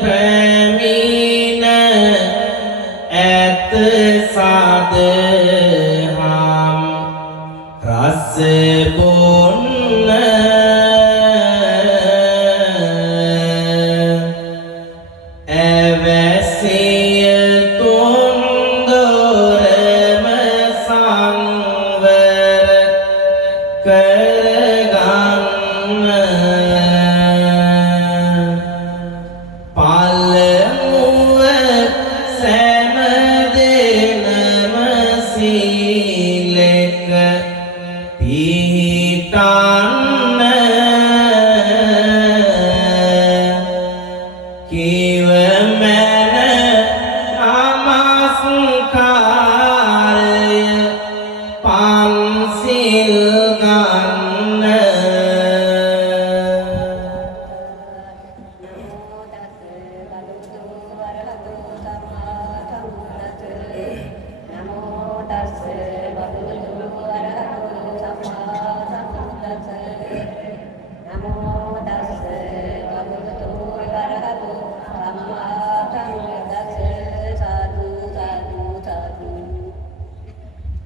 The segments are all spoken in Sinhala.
පැමිණ ඇත සාදහම් රස බොන්න ඇවැසිය තුන්දොරම සංවර කරගන්න පළමුව සෑම දිනම සීලෙක පිහිටන්න කිව මැන නමස්කාරය පන්සිල් ගන්න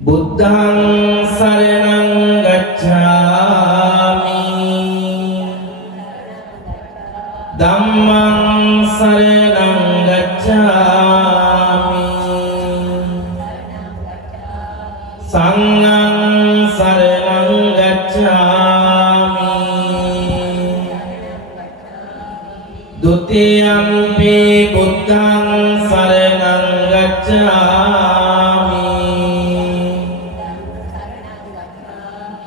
බුද්ධං සරණං ගච්ඡාමි ධම්මං සරණං ගච්ඡාමි සංඝං සරණං ගච්ඡාමි ဒုတိယံ පි බුද්ධං සරණං ගච්ඡාමි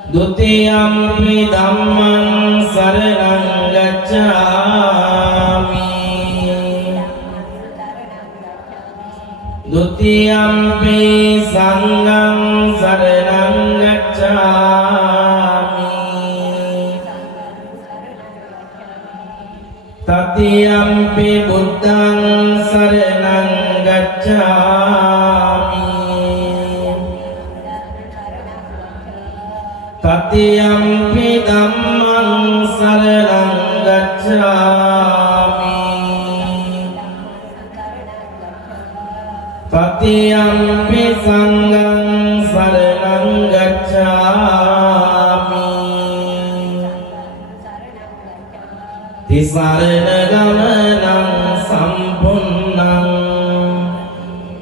Dutiyampi dhammang saranang gacchami Dutiyampi sanghang saranang gacchami Tatiyampi buddhang saranang gacchami Tatiyampi dhammang saranang gacchami Tatiyampi sanghang saranang gacchami Tisarana gamanang sampunnang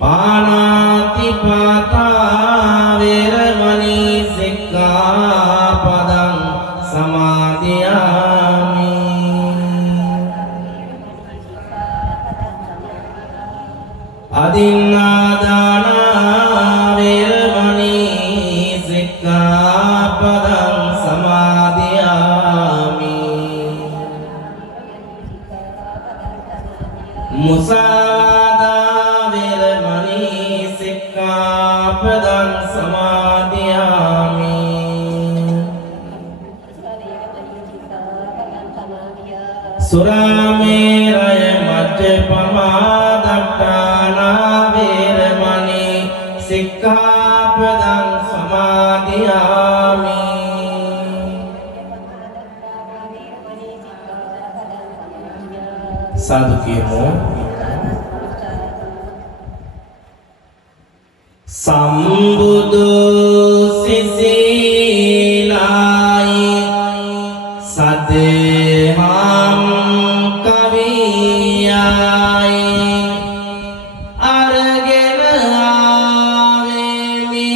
Panatipata veramani Sikkhapadang samadhiyami Adinādāna veramani Sikkhapadang samadhiyami Musāvādā veramani Sikkhapadang samadhiyami Suramēraya majjapamā daṭṭāna veramani Sikkhapadang samadhiyami Sadhu කියමු Sambuddho sisīlāyi sadeham kaviyāyi aragena āvemi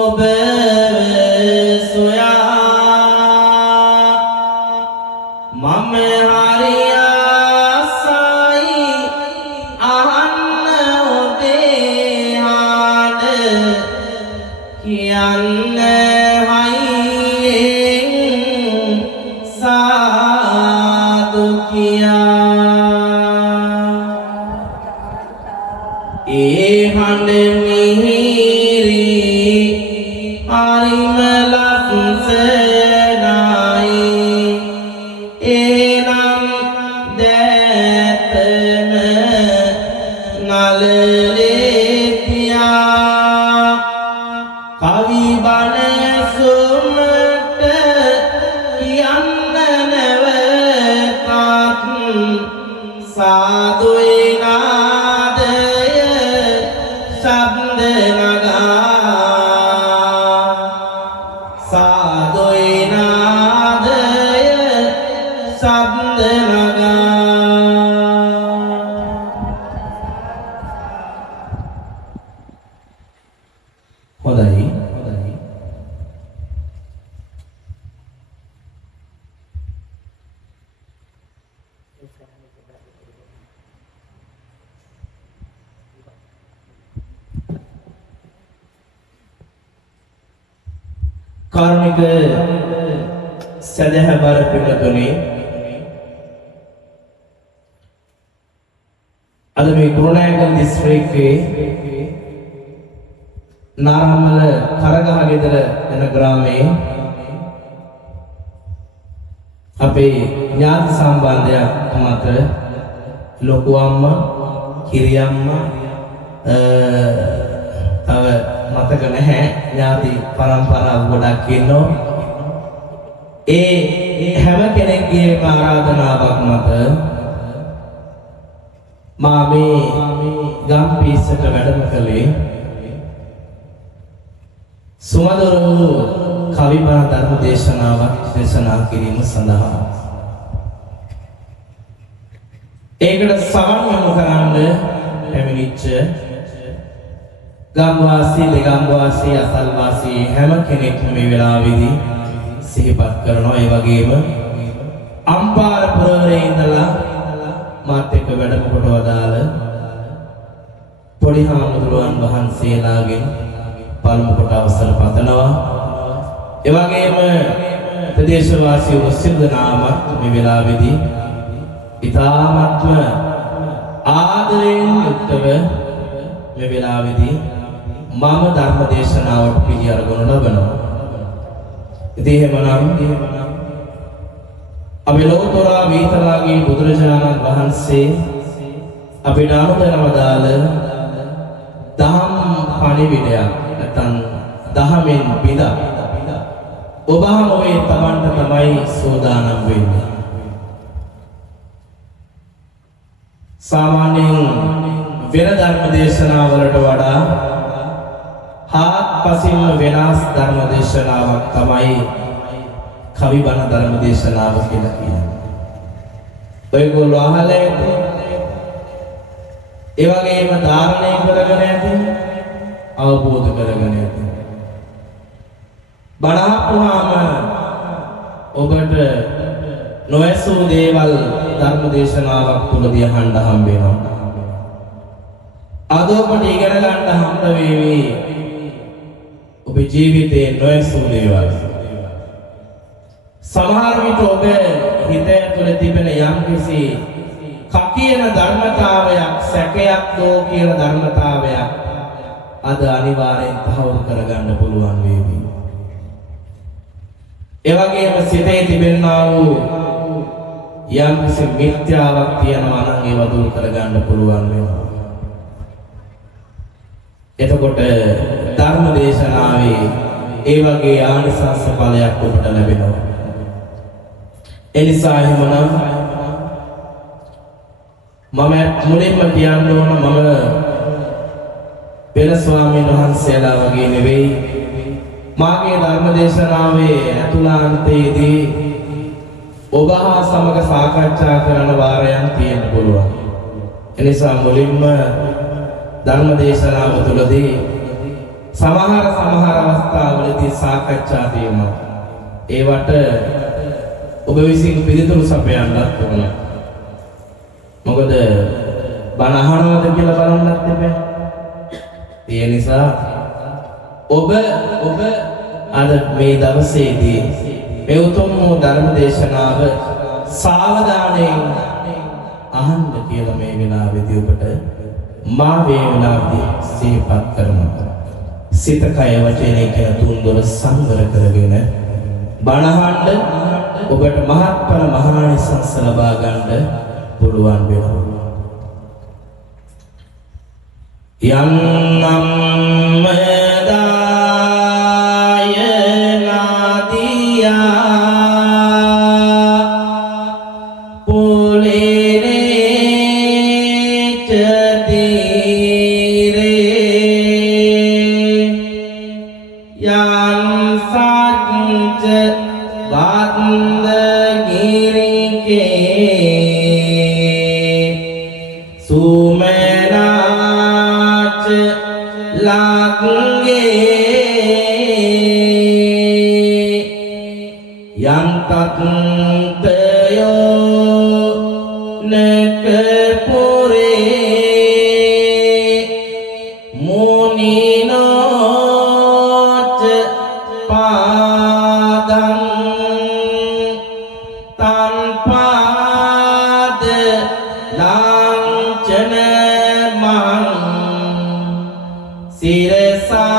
oba soya mama hariya sai ahanna odehana kiyanna hayyen sadhu kiya e hande mihiri arimalassenai enam detama naletiya kavi bana sumata kiyanna navatat සාදුයි නාදය ශබ්ද නගා සාදුයි නාදය ශබ්ද නගා හොඳයි කාර්මික සදහබර පිටතුනේ අද මේ කුරුණෑගල දිස්ත්‍රික්කයේ නාරම්මල කරගහගෙදර යන ග්‍රාමයේ අපේ ඥාති සම්බන්ධයක් මත ලොකු අම්මා කිරියම්මා තව මතක නැහැ ඥාති පරම්පරාව ගොඩක් ඉන්නවා ඒ හැම කෙනෙක්ගේ ආරාධනාවක් මත මා මේ ගම්පිස්සට වැඩම කළේ සුමధుර කවි බණ ධර්ම දේශනාවක් දේශනා කිරීම සඳහා ඒකට සවන් යොමු කරන්න පැමිණිච්ච ගම්වාසී දෙගම්වාසී අසල්වාසී හැම කෙනෙක්ම මේ වෙලාවේදී සිහිපත් කරනවා ඒ වගේම අම්පාර පුරවරේ ඉඳලා මාත් එක්ක වැඩම කොට වදාළ පොඩි හාමුදුරුවන් වහන්සේලාගෙන් පළමු කොට අවසර පතනවා ඒ වගේම ප්‍රදේශවාසී සියලු දෙනාම මේ වෙලාවේදී ඉතාමත්ම ආදරයෙන් යුක්තව මේ වෙලාවේදී මම ධර්ම දේශනාවට පිළි අරගෙන ලබනවා. ඉතින් එහෙමනම් අපි ලෝතර වේතලාගේ බුදුරජාණන් වහන්සේ අපිට අනුදැන වදාළ දහම් පණිවිඩයක් නැත්නම් දහමෙන් බිඳ ඔබම ඔය තමන්ට තමයි සෝදානම් වෙන්නේ. සාමාන්‍යයෙන් වෙන ධර්ම දේශනාවලට වඩා හාත්පසින්ම වෙනස් ධර්ම දේශනාවක් තමයි කවි බණ ධර්ම දේශනාව කියලා කියන්නේ. ඔයගොල්ලෝ අහලා ඇති. ඒ වගේම ධාරණය කරගෙන ඇති. අවබෝධ කරගෙන ඇති. බණ අහපුවාම ඔබට නොඇසූ දේවල් ධර්ම දේශනාවක් තුළදී අහන්න හම්බ වෙනවා. අද ඔබට ඉගෙන ගන්න හම්බ වේවි ඔබේ ජීවිතයේ නොඇසූ දේවල්. සමහර විට ඔබ හිතේ තුළ තිබෙන යම්කිසි කකියන ධර්මතාවයක් සැකයක් දෝ කියන ධර්මතාවයක් අද අනිවාර්යෙන් තහවුරු කරගන්න පුළුවන් වේවි. ඒ වගේම සිතේ තිබෙනා වූ යම්කිසි මිත්‍යාවක් තියෙනවා නම් ඒව දුරු කරගන්න පුළුවන් වෙනවා. එතකොට ධර්ම දේශනාවේ ඒ වගේ ආනිසංස ඵලයක් ඔබට ලැබෙනවා. එනිසා එහෙමනම් මම මුලින්ම කියන්න ඕන මම පෙර ස්වාමීන් වහන්සේලා වගේ නෙවෙයි. මාගේ ධර්ම දේශනාවේ අතුලාන්තයේදී ඔබ හා සමග සාකච්ඡා කරන වාරයන් තියෙන්න පුළුවන්. එනිසා මුලින්ම ධර්ම දේශනාව තුළදී සමහර අවස්ථාවලදී සාකච්ඡා තියෙනවා. ඒවට ඔබ විසින් පිළිතුරු සපයන්නත් ඕන. මොකද බණ අහනවද කියලා බලන්නත් එපා. ඒ නිසා ඔබ අද මේ දවසේදී මේ උතුම් වූ ධර්ම දේශනාව සාවධානයෙන් අහන්න කියලා මේ වෙලාවේදී ඔබට මා වේලාවේදී සිහිපත් කරනවා. සිත කය වචනය කියන තුන්දොර සංවර කරගෙන බණහඬ ඔබට මහත්ඵල මහානිසංස ලබා ගන්න පුළුවන් වෙනවා. යන්නම් මදාය නාදියා පුල වේනේ චතිරේ යං සච්ච බන්ද ගිරිකේ සුමනාච ලග්ගේ යං තත්තයෝ නකපුරේ මුනිනෝච පාදං තන් පාද ලාංඡන මං සිරසා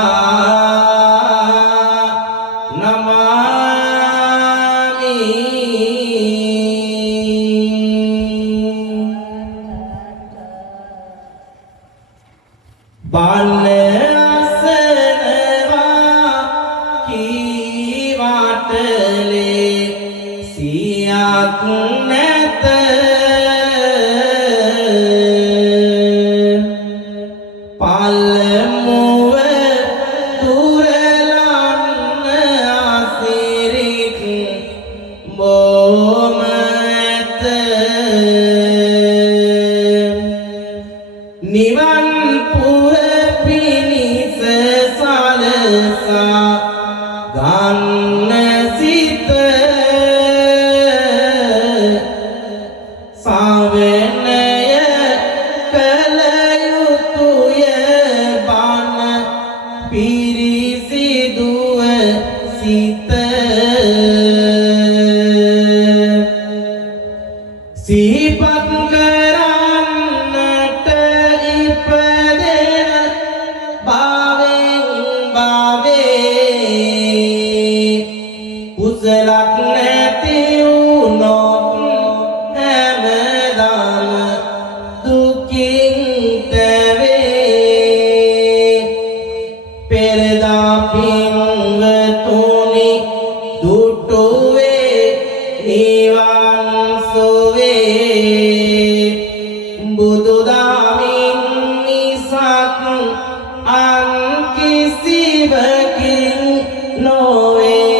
බන්න අසනවා කීවටලේ සියක් නැත පල්මුව දුරලන්න අසිරිත් බොම ඇත නිවන් පුර පිණිස සලසා ගන්න සිත සාවනය කළ යුතුය බණ පිරිසිදුව සිත සිහිපත් කරන්නට ඉපදෙන භාවෙන් භාවේ කුසලක් නැති වුණොත් හැමදාම දුකින් තැවේ පෙරදා පින්වතුනි දුටුවේ නිවන් සුවේ බුදුදහමින් මිසක් අන් කිසිවකින් නොවේ.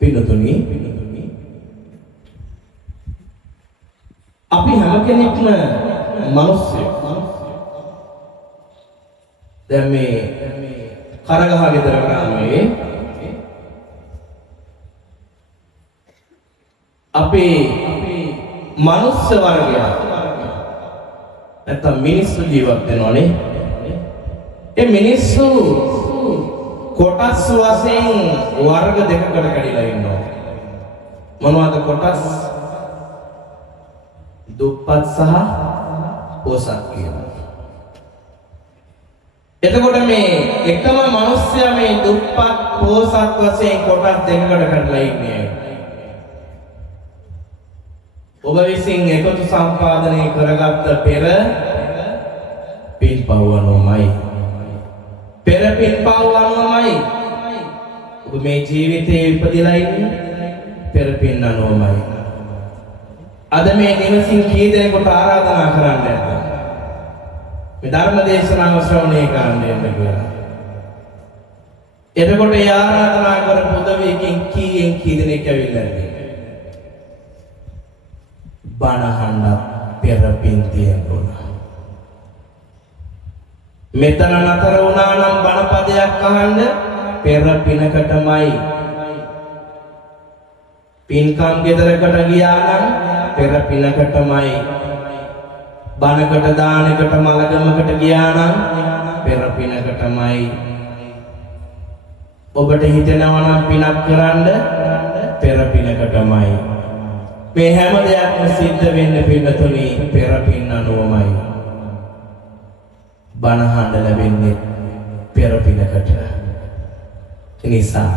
පින්නතුනි අපි හැම කෙනෙක්ම මිනිස්සෙක්. දැන් මේ කරගහ ගෙදර ග්‍රාමයේ අපේ මනුස්ස වර්ගය නැත්නම් මිනිස්සු ජීවත් වෙනවනේ. ඒ මිනිස්සු කොටස් වශයෙන් වර්ග දෙකකට කඩලා ඉන්නවා. මොනවද කොටස්? දුප්පත් සහ පොසත් කියලා. එතකොට මේ එකම මිනිස්සයා මේ දුප්පත් පොසත් වශයෙන් කොටස් දෙකකට කඩලා ඉන්නේ. ඔබ විසින් එකතු සම්පාදනය කරගත්ත පෙර පින්පව් අනුවමයි. පෙර පින්පව් අනුවමයි. ඔබ මේ ජීවිතේ ඉපදිලා ඉන්නේ පෙර පින් අනුවමයි. අද මේ නිවසින් කී දෙනෙකුට ආරාධනා කරන්න ඇද්ද? මේ ධර්ම දේශනාව ශ්‍රවණය කරන්න යන්න කියලා. එතකොට ඒ ආරාධනා කරපු උදවියකින් කීයෙන් කී දෙනෙක් ඇවිල්ලා ඉන්නේ? බණහන්න පෙර පින් තියෙනවා. මෙතන නතර වුණා නම් බණපදයක් අහන්න පෙර පිනකටමයි. පින්කම් ගෙදරකට ගියා නම් පෙර පිනකටමයි. බණකට දානකට මලගමකට ගියා නම් පෙර පිනකටමයි. ඔබට හිතෙනවා නම් පිනක් කරන්න පෙර පිනකටමයි. මේ හැම දෙයක්ම සිද්ධ වෙන්න පින්නතුනි පෙර පින් අනුවමයි. බණහඬ ලැබෙන්නේ පෙර පිනකට. නිසා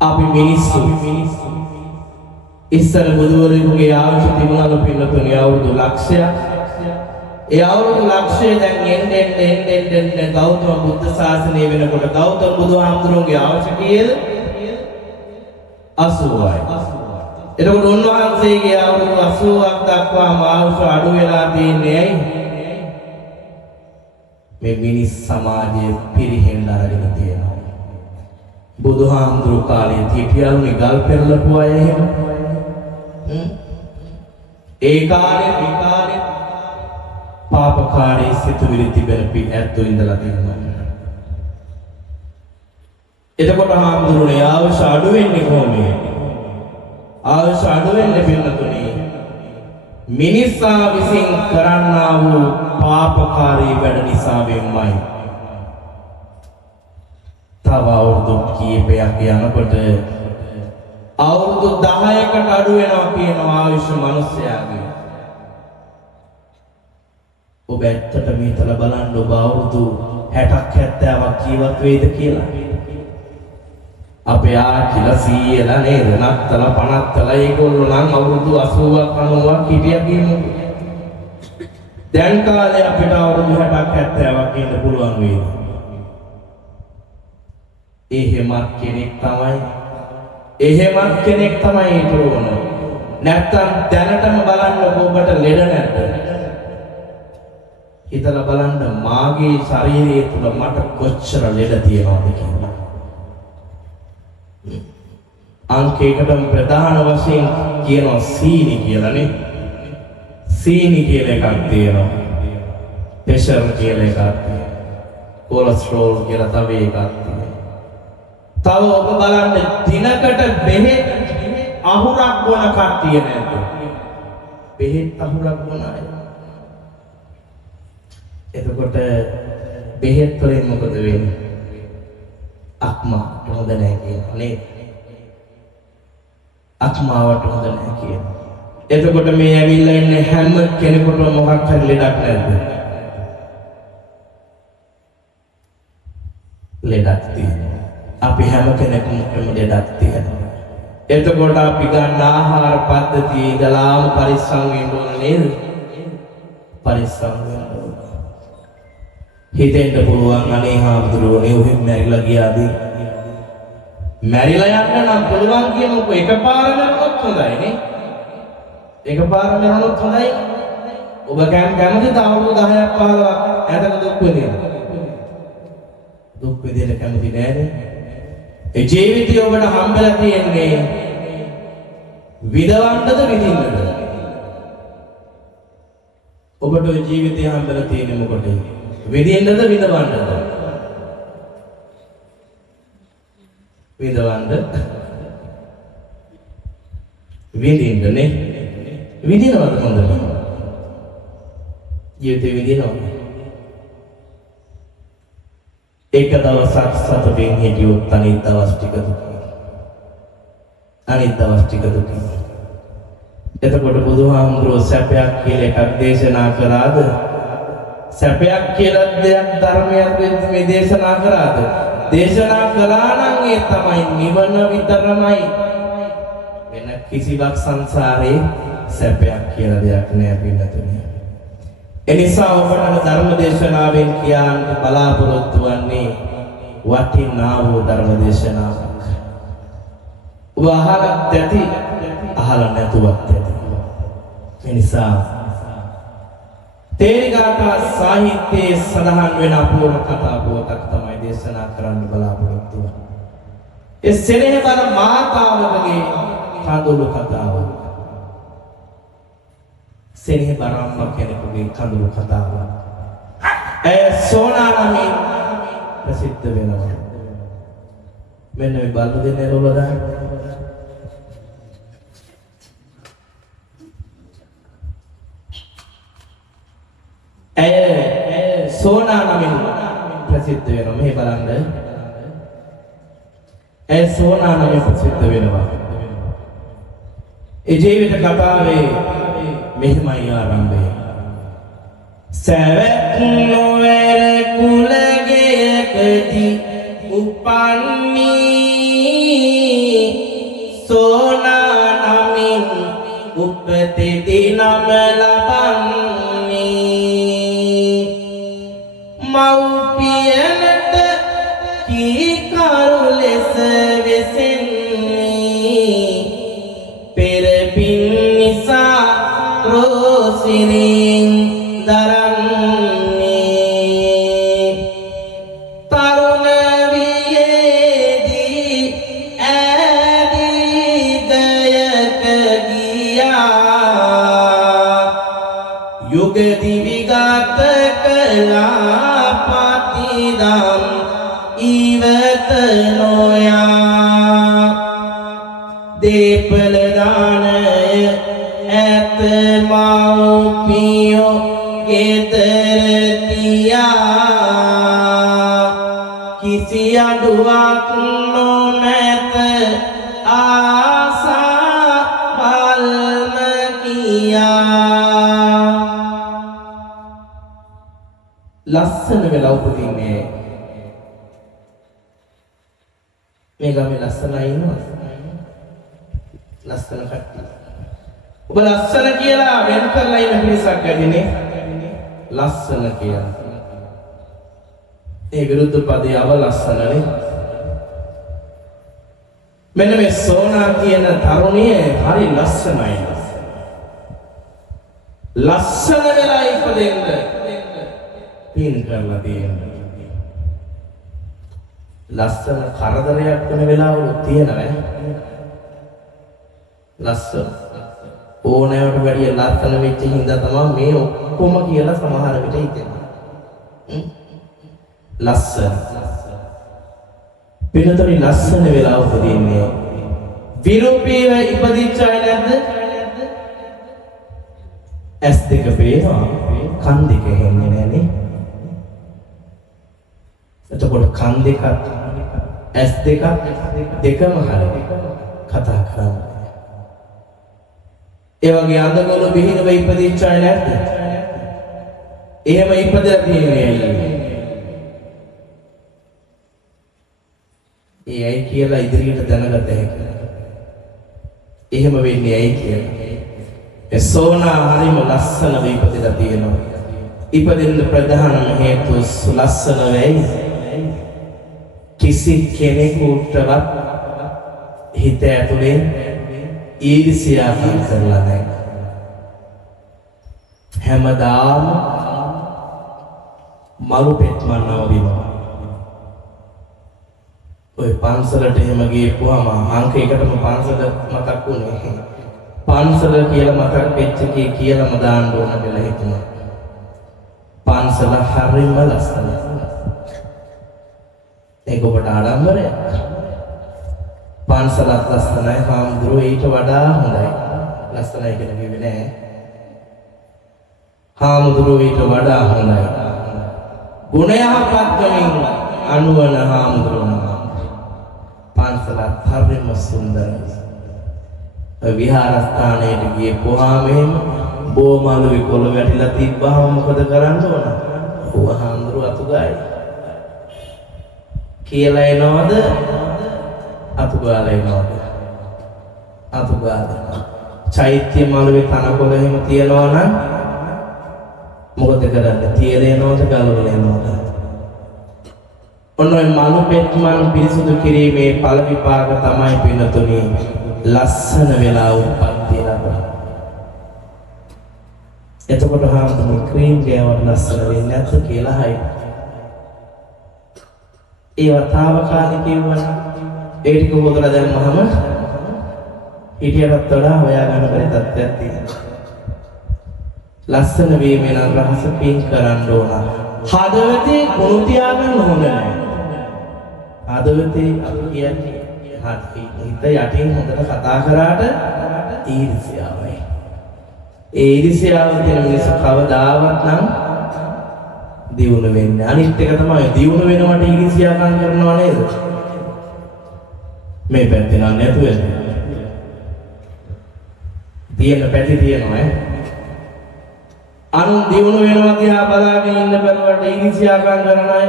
අපි මිනිස්සු ඉස්සර බුදුවරයෙකුගේ ආයුෂ තිබුණලු පින්නතුනි අවුරුදු ලක්ෂයක්. ඒ අවුරුදු ලක්ෂය දැන් එන්න ගෞතම බුද්ධ ශාසනය වෙනකොට ගෞතම බුදුහාමුදුරුවෝගේ ආයුෂ කීයද? 80යි. එතකොට උන්වහන්සේගේ අවුරුදු 80ක් දක්වාම ආයුෂ අඩු වෙලා තියෙන්නේ ඇයි? මේ මිනිස් සමාජයේ පිරිහෙන්න අරගෙන තියෙනවා. බුදුහාමුදුරු කාලේ හිටියලුනේ ගල් පෙරලපු අය එහෙම. ඒ කාලේ පාපකාරී සිතුවිලි තිබෙන ඇත්තෝ ඉඳලා තියෙනවා. එතකොට හාමුදුරුවනේ ආයුෂ අඩු වෙන්නේ කොහොමද? ආයුෂ අඩු වෙන්නේ පින්නතුනේ මිනිසා විසින් කරන්නා වූ පාපකාරී වැඩ නිසා වෙන්නයි. තව අවුරුදු කීපයක් යනකොට අවුරුදු 10කට අඩු වෙනවා කියන ආයුෂ මිනිස්යාගේ. ඔබ ඇත්තටම හිතලා බලන්න ඔබ අවුරුදු 60ක් 70ක් ජීවත් වෙයිද කියලා. අපේ ආච්චිලා සීයලා නේද නත්තලා පනත්තලා ඒගොල්ලෝ නම් අවුරුදු 80ක් 90ක් හිටියා කියමු. දැන් කාලේ අපිට අවුරුදු 60ක් 70ක් ඉන්න පුළුවන් වේද? එහෙමත් කෙනෙක් තමයි ඉතුරු වුණේ. නැත්තම් දැනටම බලන්න ඔබට ලෙඩ නැද්ද? හිතලා බලන්න මාගේ ශරීරය තුල මට කොච්චර ලෙඩ තියෙනවද කියලා. අංකයකටම ප්‍රධාන වශයෙන් කියනවා සීනි කියලානේ. සීනි කියලා එකක් තියෙනවා. ප්‍රෙෂර් කියලා එකක් තියෙනවා. කොලෙස්ටරෝල් කියලා තව එකක් තියෙනවා. තව ඔබ බලන්න දිනකට බෙහෙත් අහුරක් බොන කට්ටිය නැද්ද? බෙහෙත් අහුරක් බොන අය. එතකොට බෙහෙත් වලින් මොකද වෙන්නේ? අක්මාවට හොඳ නැහැ කියනවා නේද? අක්මාවට හොඳ නැහැ කියනවා. එතකොට මේ ඇවිල්ලා ඉන්නේ හැම කෙනෙකුටම මොකක් හරි ලෙඩක් නැද්ද? ලෙඩක් තියෙනවා. අපි හැම කෙනෙකුම ලෙඩක් තියෙනවා. එතකොට අපි ගන්න ආහාර පද්ධතිය ඉඳලාම පරිස්සම් වෙන්න ඕන නේද? පරිස්සම් වෙන්න ඕන. හිතෙන්න පුළුවන් අනේ හාමුදුරුවනේ ඔහෙම මැරිලා ගියාද? මැරිලා යන්න නම් පුළුවන් කියමුකෝ එකපාර මැරුණොත් හොඳයි නේ. එකපාර මැරුණොත් හොඳයි. ඔබ කැමතිද අවුරුදු 10ක් 15ක් ඇතක දුක් විඳින්න? දුක් විඳින්න කැමති නෑනේ. ඒ ජීවිතය ඔබට හම්බෙලා තියෙන්නේ විඳවන්නද විඳින්නද? ඔබට ඔය ජීවිතය හම්බෙලා තියෙන්නේ මොකටද? විඳින්නද විඳවන්නද? විඳවන්න විඳින්නනේ. විඳිනවද හොඳට? ජීවිතේ විඳිනවද? එක දවසක් සතුටින් හිටියොත් අනිත් දවස් ටික දුකයි. අනිත් දවස් ටික දුකයි. එතකොට බුදුහාමුදුරුවෝ සැපයක් කියලා එකක් දේශනා කරාද? සැපයක් කියලා දෙයක් ධර්මයක් මේ දේශනා කරාද? දේශනා කළා නම් ඒ තමයි නිවන විතරමයි. වෙන කිසිවක් සංසාරේ සැපයක් කියලා දෙයක් නෑ පින්නතුනි. එනිසා ඔබට ධර්ම දේශනාවෙන් කියන්න බලාපොරොත්තු වන්නේ වටිනා වූ ධර්ම දේශනාවක්. ඔබ අහලත් ඇති, අහලා නැතුවත් ඇති. එනිසා තේරිගාථා සාහිත්‍යයේ සඳහන් වෙන අපූර්ව කතා පුවතක් තමයි දේශනා කරන්න බලාපොරොත්තු වෙන්නේ. ඒ සෙනෙහබර මාතාවකගේ කඳුළු කතාව. සෙනෙහබර අම්මා කෙනෙකුගේ කඳුළු කතාව. සෝනා නමින් ප්‍රසිද්ධ වෙනවා. මෙන්න මේ බලු දෙන්නේ රෝලදා. සෝනා නමින් ප්‍රසිද්ධ වෙනවා. මෙහෙ බලන්න. සෝනා නමින් ප්‍රසිද්ධ වෙනවා. ඒ ජීවිත කතාවේ මෙහිමයි ආරම්භය. සැවැත් නොවැර කුලගයකදී උපන්නී සෝනා නමින් උපතෙදී නම ලබන්නේ මව්පියනට කීකරු ලෙස වෙසෙන්නේ සිරින් දරන්නේ තරුණ වියේදී ඈදීගයක ගියා යුග දිවිගත කළා පතිදම් ඉවත නොයා දේපල දානය ඇත මව්පියෝ ගෙදර තියා කිසි අඩුවක් නොමැත ආසා බල්ම කියා ලස්සන වෙලා උපදින්නේ මේ ගමේ ලස්සනයි ඉන්නවා ලස්සන කට්ටිය ඔබ ලස්සන කියලා වෙන කරලා ඉන්න පිරිසක් ගැදිනේ ලස්සන කියලා ඒ විරුද්ධ පදේ අවලස්සනනේ මෙන්න මේ සෝනා කියන තරුණිය හරි ලස්සනයි ලස්සන වෙලා ඉපදෙන්න පින් කරලා තියෙනවා ලස්සන කරදරයක් වෙන වෙලාවලු තියෙනවා ලස්සන ඕනෑවට වැඩිය ලස්සන වෙච්ච හින්දා තමයි මේ ඔක්කොම කියලා සමහර විට හිතෙනවා ලස්සන පිනතරි ලස්සන වෙලා උපදින්නේ විරූපීව ඉපදිච්ච අය නැද්ද ඇස් දෙක පේනවා කන් දෙක හෙන්නේ නැනේ එතකොට කන් දෙකත් ඇස් දෙකත් දෙකම හරිය කතා කරන්නේ ඒ වගේ අඳගොළු බිහිනව ඉපදිච්ච අය නැද්ද? එහෙම ඉපදලා තියෙන්නේ ඇයි? ඒ ඇයි කියලා ඉදිරියට දැනගත හැකියි. එහෙම වෙන්නේ ඇයි කියලා. ඒ සෝනා හරිම ලස්සනව ඉපදලා තියෙනවා. ඉපදෙන්න ප්‍රධානම හේතුව ලස්සන වෙයි. කිසි කෙනෙකුටවත් හිත ඇතුලේ ඊර්ෂ්‍යාවක් කරලා නැහැ. හැමදාම මරු පෙත්මන්නව විනවා. ඔය පන්සලට එහෙම ගියපුවාම අංක එකටම පන්සල මතක් වුණේ. පන්සල කියලා මතක් වෙච්ච කී කියලාම දාන්න ඕන කියලා හිතුණා. පන්සල හරිම ලස්සනයි. ඒක ඔබට ආඩම්බරයක්. පන්සලත් ලස්සනයි හාමුදුරුවෝ ඊට වඩා හොඳයි ලස්සනයි කියලා කිව්වේ නෑ හාමුදුරුවෝ ඊට වඩා හොඳයි ගුණයහපත්කමින් අනුවන හාමුදුරුවෝ පන්සලත් හරිම සුන්දරයි විහාරස්ථානයට ගියපුවාම එහෙම බෝමලුවේ කොළ වැටිලා තිබ්බහම මොකද කරන්න ඕන ඌ හාමුදුරුවෝ අතුගායි කියලා එනවද අතුගාලා එනවාද අතුගාලා චෛත්‍ය මළුවේ තනකොළ එහෙම තියනවා නම් මොකද කරන්නේ තියලා එනවද ගලවලා එනවද ඔන්න ඔය මලු පෙත්මන් පිරිසුදු කිරීමේ ඵල විපාක තමයි පින්නතුනි ලස්සන වෙලා උප්පත්තිය ලබන එතකොට හාමුදුරුවෝ ක්‍රීම් ගෑවට ලස්සන වෙන්නේ නැද්ද කියලා හයි ඒවා తాවකාලිකව වුණා ඒ ටික හොදලා දැම්මහම හිටියටත් වඩා හොයාගන්න බැරි තත්ත්වයක් තියෙනවා. ලස්සන වීමේ නම් රහස පින් කරන්න ඕන. හදවතේ කුණු තියාගන්න හොඳ නැහැ. හදවතේ අපි කියන්නේ හිත යටින් හොඳට කතා කරාට ඊර්ෂ්‍යාවයි. ඒ ඊර්ෂ්‍යාව තියෙන මිනිස්සු කවදාවත් නම් දියුණු වෙන්නේ. අනිත් එක තමයි දියුණු වෙනවට ඊර්ෂ්‍යාකම් කරනව නේද? මේ පැත්තේ නම් නැතුව තියෙන පැති තියෙනවා අනුන් දියුණු වෙනවා දිහා බලාගෙන ඉන්න බැරුවට ඊර්ෂ්‍යාකම් කරන අය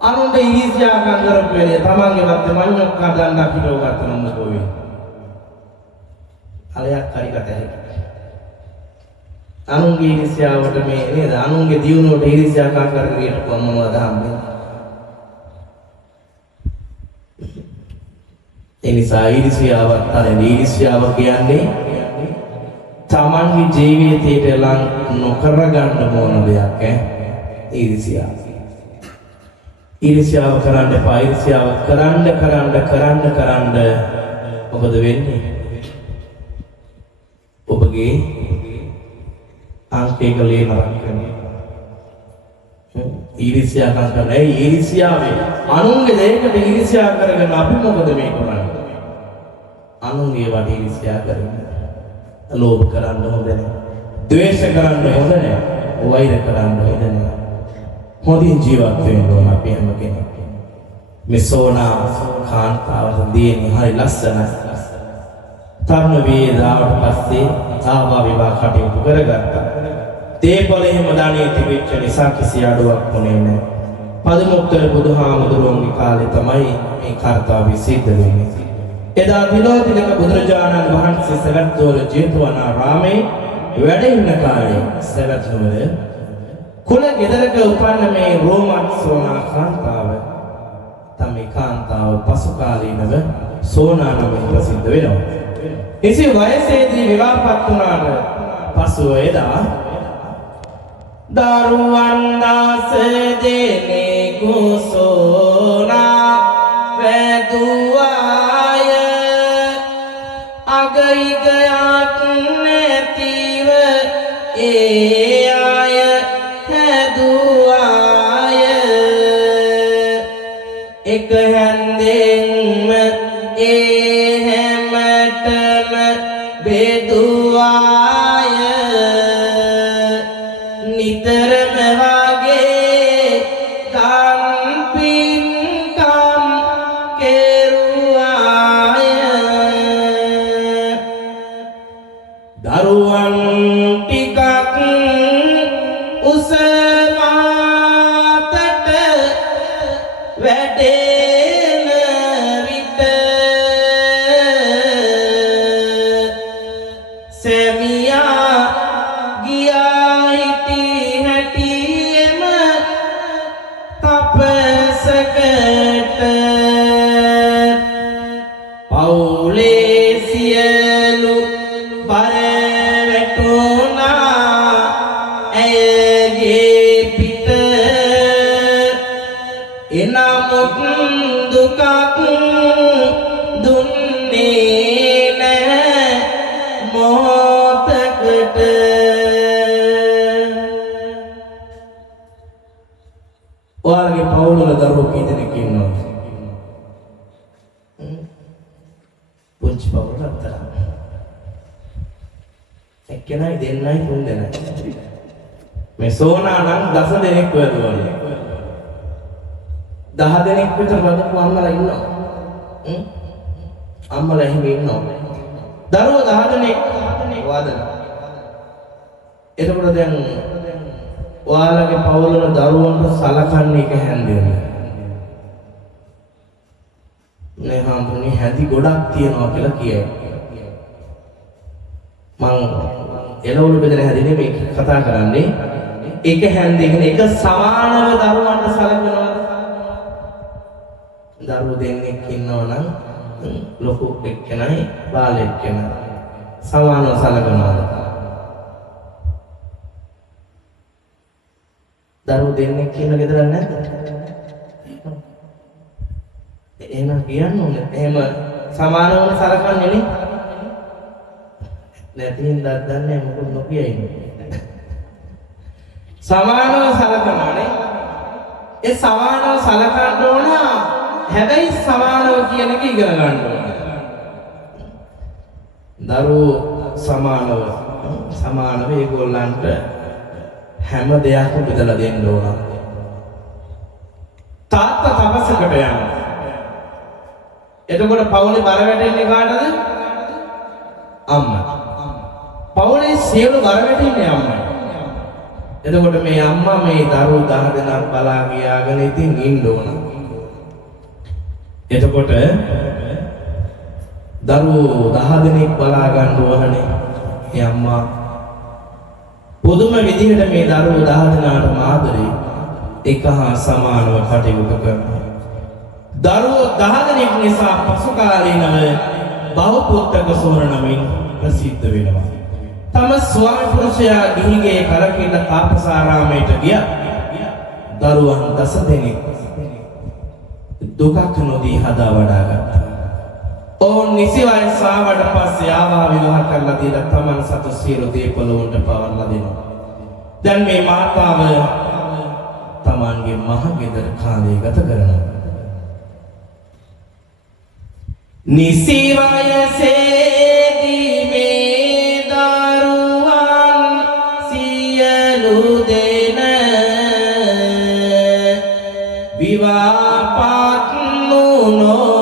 අනුන්ට ඊර්ෂ්‍යාකම් කරපු වෙලේ තමන්ගේ පැත්තේ මඤ්ඤොක් හදන්න අපිටෝ ගන්න මොකෝ වෙන්නේ අලයක් හරි කතයි අනුන්ගේ ඊර්ෂ්‍යාවට මේ නේද අනුන්ගේ දියුණුවට ඊර්ෂ්‍යාකම් කරගෙන හිටපුවම මොනවද හම්බෙන්නේ ඒ නිසා ඊර්ෂ්‍යාවක් තමයි ඊර්ෂ්‍යාව කියන්නේ තමන්ගේ ජීවිතයට ලං නොකර ගන්න ඕන දෙයක් ඊර්ෂ්‍යාව. ඊර්ෂ්‍යාව කරන්න එපා. ඊර්ෂ්‍යාව කරන්න මොකද වෙන්නේ? ඔබගේ අංකයක ලේ නරක වෙනවා. ඊර්ෂ්‍යා කරන්නේ ඊර්ෂ්‍යාවේ අනුන්ගේ දෙයකට ඊර්ෂ්‍යා කරගෙන අපි මොකද මේ කරන්නේ? අනුන්ගේ වට ඊර්ෂ්‍යා කරන්නේ. ලෝභ කරන්න හොඳ නැහැ. ද්වේෂ කරන්න හොඳ නැහැ. වෛර කරන්න හොඳ නැහැ. හොඳින් ජීවත් වෙන්න ඕන අපි හැම කෙනෙක්. මේ සෝනා කාන්තාව දිනේ හරි ලස්සනයි. තරුණ වේදාවට පස්සේ ආවා විවාහ කටයුතු කරගත්තා. තේපල එහෙම ධානයේ තිබෙච්ච නිසා කිසි අඩුවක් වුණේ නැහැ. පදමුත්තර බුදුහාමුදුරුවන්ගේ කාලේ තමයි මේ කාර්යය සිද්ධ වෙන්නේ. එදා තිලෝතිලක බුදුරජාණන් වහන්සේ සවැත් නුවර ජේතවනාරාමේ වැඩ ඉන්න කාලේ සවැත් නුවර කුල ගෙදරක උපන්න මේ රෝමන් සෝනා කාන්තාව තමයි කාන්තාව පසු කාලීනව සෝනා නමින් ප්‍රසිද්ධ වෙනවා. එසේ වයසේදී විවාහපත් වුණාට පසුව එදා දරුවන් 10 දෙනෙකු සෝනා වැදුවාය අගයිගයක් නැතිව ඒ අය හැදුවාය එක හැන්දෙන්ම ඒ හැමතෙම බෙදුවාය නිතරම වගේ දන් පින්කම් කෙරුවාය දරුවන් ටිකක් උස මාතට වැඩෙන විට සෙමියා ගියා හිටි හැටියෙම තපසකට පවුලේ සියලු බර වැටුණා ඇයගේ පිට එනමුත් දුකක් දුන්නේ නැහැ මොහොතකට ඔයාලගේ පවුලවල දරුවෝ කී දෙනෙක් ඉන්නවද? පුංචි පවුලක් අතර එක්කෙනයි දෙන්නයි තුන් දෙනයි මේ සෝනා නම් 10 දෙනෙක් වැදුවලු 10 දෙනෙක් විතර වදපු අම්මලා ඉන්නවා. අම්මලා එහෙම ඉන්නවා. දරුවෝ 10 දෙනෙක් වාදන. එතකොට දැන් ඔයාලගේ පවුලවල දරුවන්ට සලකන්නේ එක හැන්දෙන්න. මේ හම්බුනේ හැඳි ගොඩක් තියනවා කියලා කියයි. මං එළවලු බෙදලා හැදිනේ මේ කතා කරන්නේ. එක හැන්දෙකින් එක සමානව දරුවන්ට සලකනවාද? දරුවෝ දෙන්නෙක් ඉන්නවනම් ලොකු එක්කෙනයි බාලෙක් කෙනයි සමානව සලකනවාද? දරුවෝ දෙන්නෙක් ඉන්න ගෙදරක් නැද්ද? එහෙම කියන්න ඕනේ. එහෙම සමානව සලකන්නේ නේ. නැති හින්දා දන්නේ මොකද නොකිය ඉන්නේ. සමානව සලකනවානේ. ඒ සමානව සලකන්න ඕන. හැබැයි සමානව කියන එක ඉගෙන ගන්න ඕන. දරුවෝ සමානව ඒගොල්ලන්ට හැම දෙයක්ම බෙදලා දෙන්න ඕන. තාත්තා තපසකට යනවා. එතකොට පවුලේ බර වැටෙන්නේ කාටද? අම්මා. පවුලේ සියලු බර වැටෙන්නේ අම්මයි. එතකොට මේ අම්මා මේ දරුවෝ 10 දෙනෙක් බලා ගියාගෙන ඉතින් ඉන්න ඕන. එතකොට දරුවෝ 10 දෙනෙක් බලා ගන්න ඕනනේ. මේ අම්මා පුදුම විදිහට මේ දරුවෝ 10 දෙනාටම ආදරේ එක හා සමානව කටයුතු කරනවා. දරුවෝ 10 දෙනෙක් නිසා පසු කාලීනව බහුපුත්‍රක සෝර නමින් ප්‍රසිද්ධ වෙනවා. තම ස්වාමි පුරුෂයා ගිහිගේ කරකින්න තාපසාරාමයට ගියා. දරුවන් 10 දෙනෙක් දුකක් නොදී හදා වඩා ගත්තා. ඕන් නිසි වයස ආවට පස්සේ ආවා විවාහ කරලා දීලා තමන් සතු සියලු දේපල උන්ට පවර්ලා දෙනවා. දැන් මේ මාතාව තමන්ගේ මහ ගෙදර කාලය ගත කරනවා. නිසි වයසේදී මේ දරුවන් සියලු දෙන විවාහපත් නුනෝ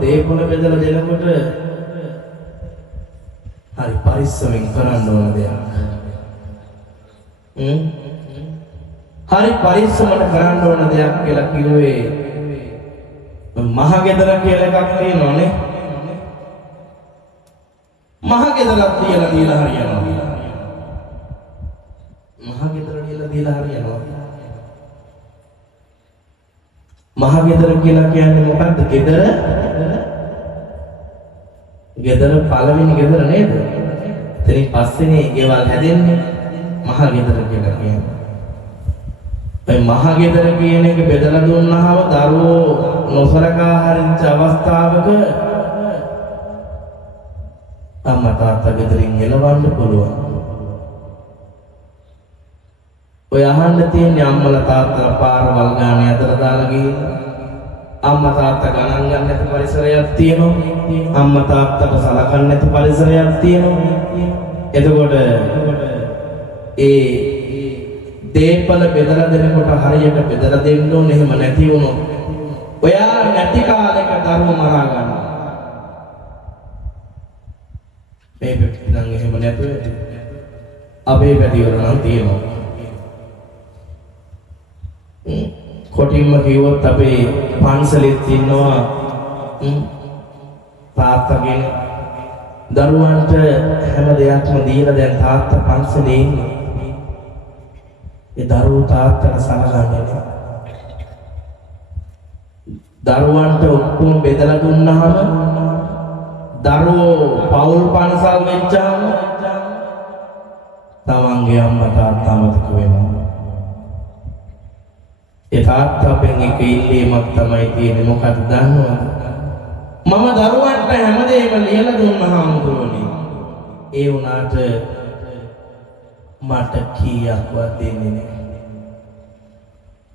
දේපොළ බෙදලා දෙනකොට හරි පරිස්සමෙන් කරන්න ඕන දෙයක්. හරි පරිස්සමට කරන්න ඕන දෙයක් කියලා කිව්වේ මහ ගෙදර කියලා එකක් තියෙනවනේ. මහ ගෙදරක් තියලා දීලා හරියනවා. මහ ගෙදර දීලා හරියනවා. මහ ගෙදර කියලා කියන්නේ මොකක්ද? ගෙදර පළවෙනි ගෙදර නේද? එතනින් පස්සේනේ ගෙවල් හැදෙන්නේ. මහ ගෙදර කියලා කියන්නේ. ඒ මහ ගෙදර කියන එක බෙදලා දුන්නාම දරුවෝ නොසලකා හරිච්ච අවස්ථාවක අම්මා තාත්තා ගෙදරින් එලවන්න පුළුවන්. ඔය අහන්න තියෙන්නේ අම්මලා තාත්තලා පාරවල් ගානේ අතර දාලා ගිහින් අම්මා තාත්තා ගණන් ගන්න නැති පරිසරයක් තියෙනවා. අම්මා තාත්තට සලකන්නේ නැති පරිසරයක් තියෙනවා. එතකොට ඒ දේපල බෙදලා දෙනකොට හරියට බෙදලා දෙන්න ඕනේ. එහෙම නැති වුණොත් ඔයා නැති කාලෙක දරුවෝ මරා ගන්නවා. මේ පැත්තෙන් නම් එහෙම නැතුව අපේ පැතිවල නම් තියෙනවා. කොටින්ම කිව්වොත් අපේ පන්සලෙත් ඉන්නවා තාත්තගෙන දරුවන්ට හැම දෙයක්ම දීලා දැන් තාත්තා පන්සලේ ඉන්නේ. ඒ දරුවෝ තාත්තට සලකන්නේ නැහැ. දරුවන්ට ඔක්කොම බෙදලා දුන්නාම දරුවෝ පෞල් පන්සල් වෙච්චාම තමන්ගේ අම්මා තාත්තා අමතක වෙනවා. ඒ තාත්තාගෙන් එක ඉල්ලීමක් තමයි තියෙන්නේ. මොකක්ද දන්නවද? මම දරුවන්ට හැමදේම ලියලා දුන්නා හාමුදුරුවනේ. ඒ වුණාට මට කීයක්වත් දෙන්නේ නැහැ.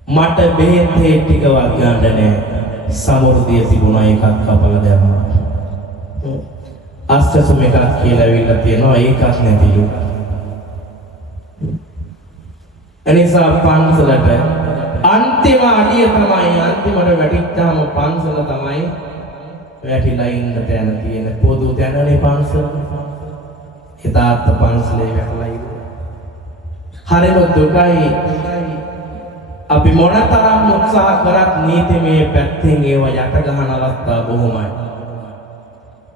මට බෙහෙත් ටිකවත් ගන්න නැහැ. සමෘද්ධිය තිබුණා එකක් කපලා දැම්මා. අස්තසුම එකක් කියලා ඇවිල්ලා තියෙනවා ඒකක් නැතිලු. එනිසා පන්සලට අන්තිම අඩිය තමයි අන්තිමට වැටිච්චාම පන්සල තමයි වැටිලා ඉන්න තැන තියෙන පොදු තැනනේ පන්සල. එදාත් පන්සලේ වැටලා ඉන්න. හරිම දුකයි. අපි මොනතරම් උත්සාහ කරත් නීතිමය පැත්තෙන් ඒව යට ගහන අවස්ථා බොහොමයි.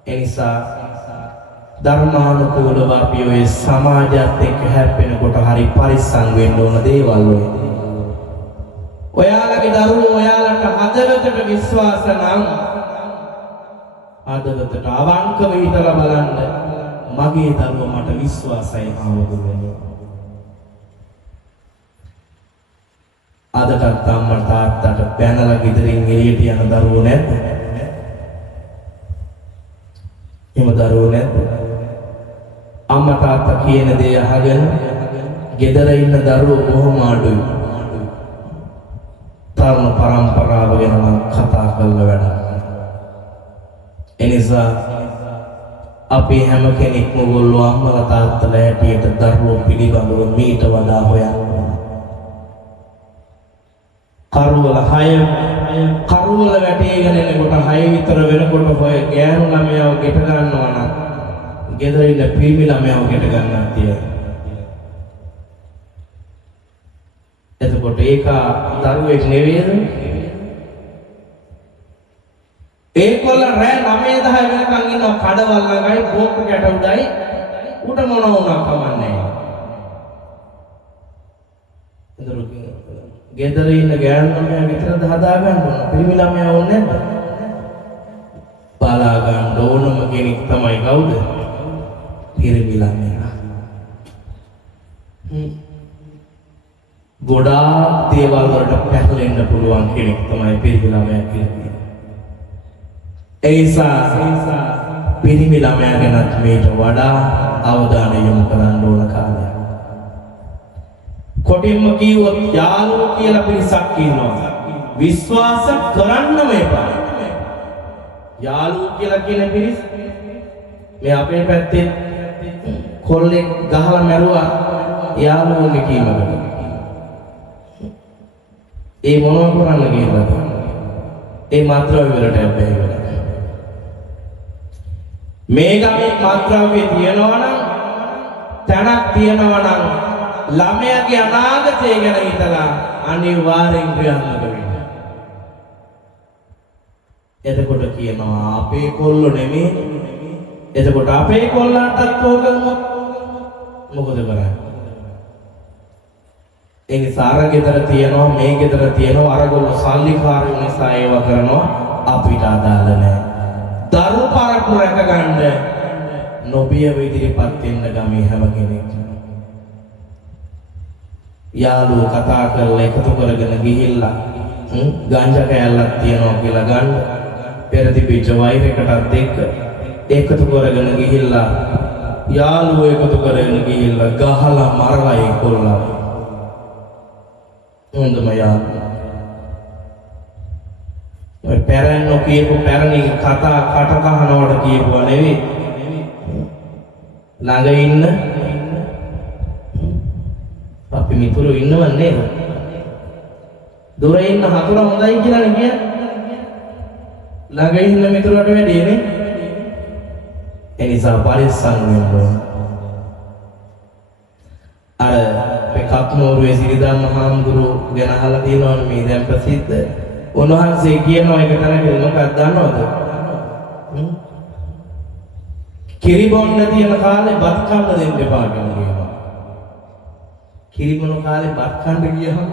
එනිසා ධර්මානුකූලව අපි ඔය සමාජයත් එක්ක හැප්පෙනකොට හරි පරිස්සම් වෙන්න ඕන දේවල් ඔය. ඔයාලගේ දරුවෝ ඔයාලට හදවතට විශ්වාස නම් හදවතට අවංකව හිතලා බලන්න මගේ දරුවා මට විශ්වාසයි ආවදුනේ. අදටත් අම්මා තාත්තට පැනලා ගෙදරින් එළියට යන දරුවෝ නැද්ද? එහෙම දරුවෝ නැද්ද? අම්මා තාත්තා කියන දේ අහගෙන ගෙදර ඉන්න දරුවෝ බොහොම අඩුයි. තරුණ පරම්පරාව ගැන මම කතා කරලා වැඩක්. එනිසා අපි හැම කෙනෙක්ම ඔයගොල්ලෝ අම්මලා තාත්තලා හැටියට දරුවෝ පිළිබඳව මීට වඩා හොයන්න ඕන. කරුවල වැටේගෙන එනකොට 6 විතර වෙනකොට හොය ගෑනු ළමයාව ගෙට ගන්නවා නම් ගෙදර ඉන්න පිරිමි ළමයාව ගෙට ගන්නක් තියෙනවා. එතකොට ඒක දරුවෙක් නෙවෙයිද? ඒකොල්ල රෑ 9:10 වෙනකන් ඉන්නවා කඩවල් ළඟයි බෝක්ක කැට උඩයි උට මොන වුණා කමන්නේ. එතකොට ගෙදර ඉන්න ගෑනු ළමයා විතරද හදා ගන්න ඕන? පිරිමි ළමයා ඕනේ නැද්ද? බලා ගන්න ඕනම කෙනෙක් තමයි කවුද? පිරිමි ළමයා. ගොඩාක් දේවල් වලට පැටලෙන්න පුළුවන් කෙනෙක් තමයි පිරිමි ළමයා කියන්නේ. ඒ නිසා පිරිමි ළමයා ගැනත් මේට වඩා අවධානය යොමු කරන්න ඕන කාලයක්. කොටින්ම කිව්වොත් යාළුවෝ කියලා පිරිසක් ඉන්නවා. විශ්වාස කරන්නම එපා. යාළුවෝ කියලා කියන පිරිස මේ අපේ පැත්තේ කොල්ලෙක් ගහලා මැරුවා යාළුවෝගේ කීමකට. ඒ මොනව කරන්න කියලාද? ඒ මාත්‍රාව වලට බැහැ වෙලා. මේ ගමේ මාත්‍රාවේ තියනවා නම් තනක් තියනවා නම් ළමයාගේ අනාගතය ගැන හිතලා අනිවාර්යෙන් ක්‍රියාත්මක වෙන්න. එතකොට කියනවා අපේ කොල්ලෝ නෙමෙයි. එතකොට අපේ කොල්ලන්ටත් ඕකම මොකද කරන්නේ? ඒ නිසා අර ගෙදර තියනවා මේ ගෙදර තියනවා අරගොල්ලෝ සල්ලිකාරයෝ නිසා ඒව කරනවා අපිට අදාළ නැහැ. දරු පරප්පු රැක ගන්න නොබියව ඉදිරිපත් වෙන්න ගමේ හැම කෙනෙක්ම. යාළුවෝ කතා කරලා එකතු කරගෙන ගිහිල්ලා ගංජා කෑල්ලක් තියනවා කියලා ගන්න පෙර තිබිච්ච වෛරයකටත් එක්ක එකතු කරගෙන ගිහිල්ලා යාළුවෝ එකතු කරගෙන ගිහිල්ලා ගහලා මරලා ඒ කොල්ලා හොඳම යාළුවා. ඔය පැරණි කියපු පැරණි කතා කට කහනවට කියපුවා නෙවෙයි. ළඟ ඉන්න අපි මිතුරු ඉන්නව නේද? දුර ඉන්න හතුර හොඳයි කියලානේ කියන්නේ. ළඟ ඉන්න මිතුරට වැඩිය නේ. ඒ නිසා පරිස්සම් වෙන්න ඕන. අර කප්නෝරුවේ සිරිදම් මහාමුදුරු ගැන අහලා තියෙනවනේ මේ දැන් ප්‍රසිද්ධ. උන්වහන්සේ කියනවා එක තැනකදී මොකක්ද දන්නවද? කිරි බොන්න තියෙන කාලේ බත් කන්න දෙන්න එපා කියලා කියනවා. කිරි බොන කාලේ බත් කන්න ගියහම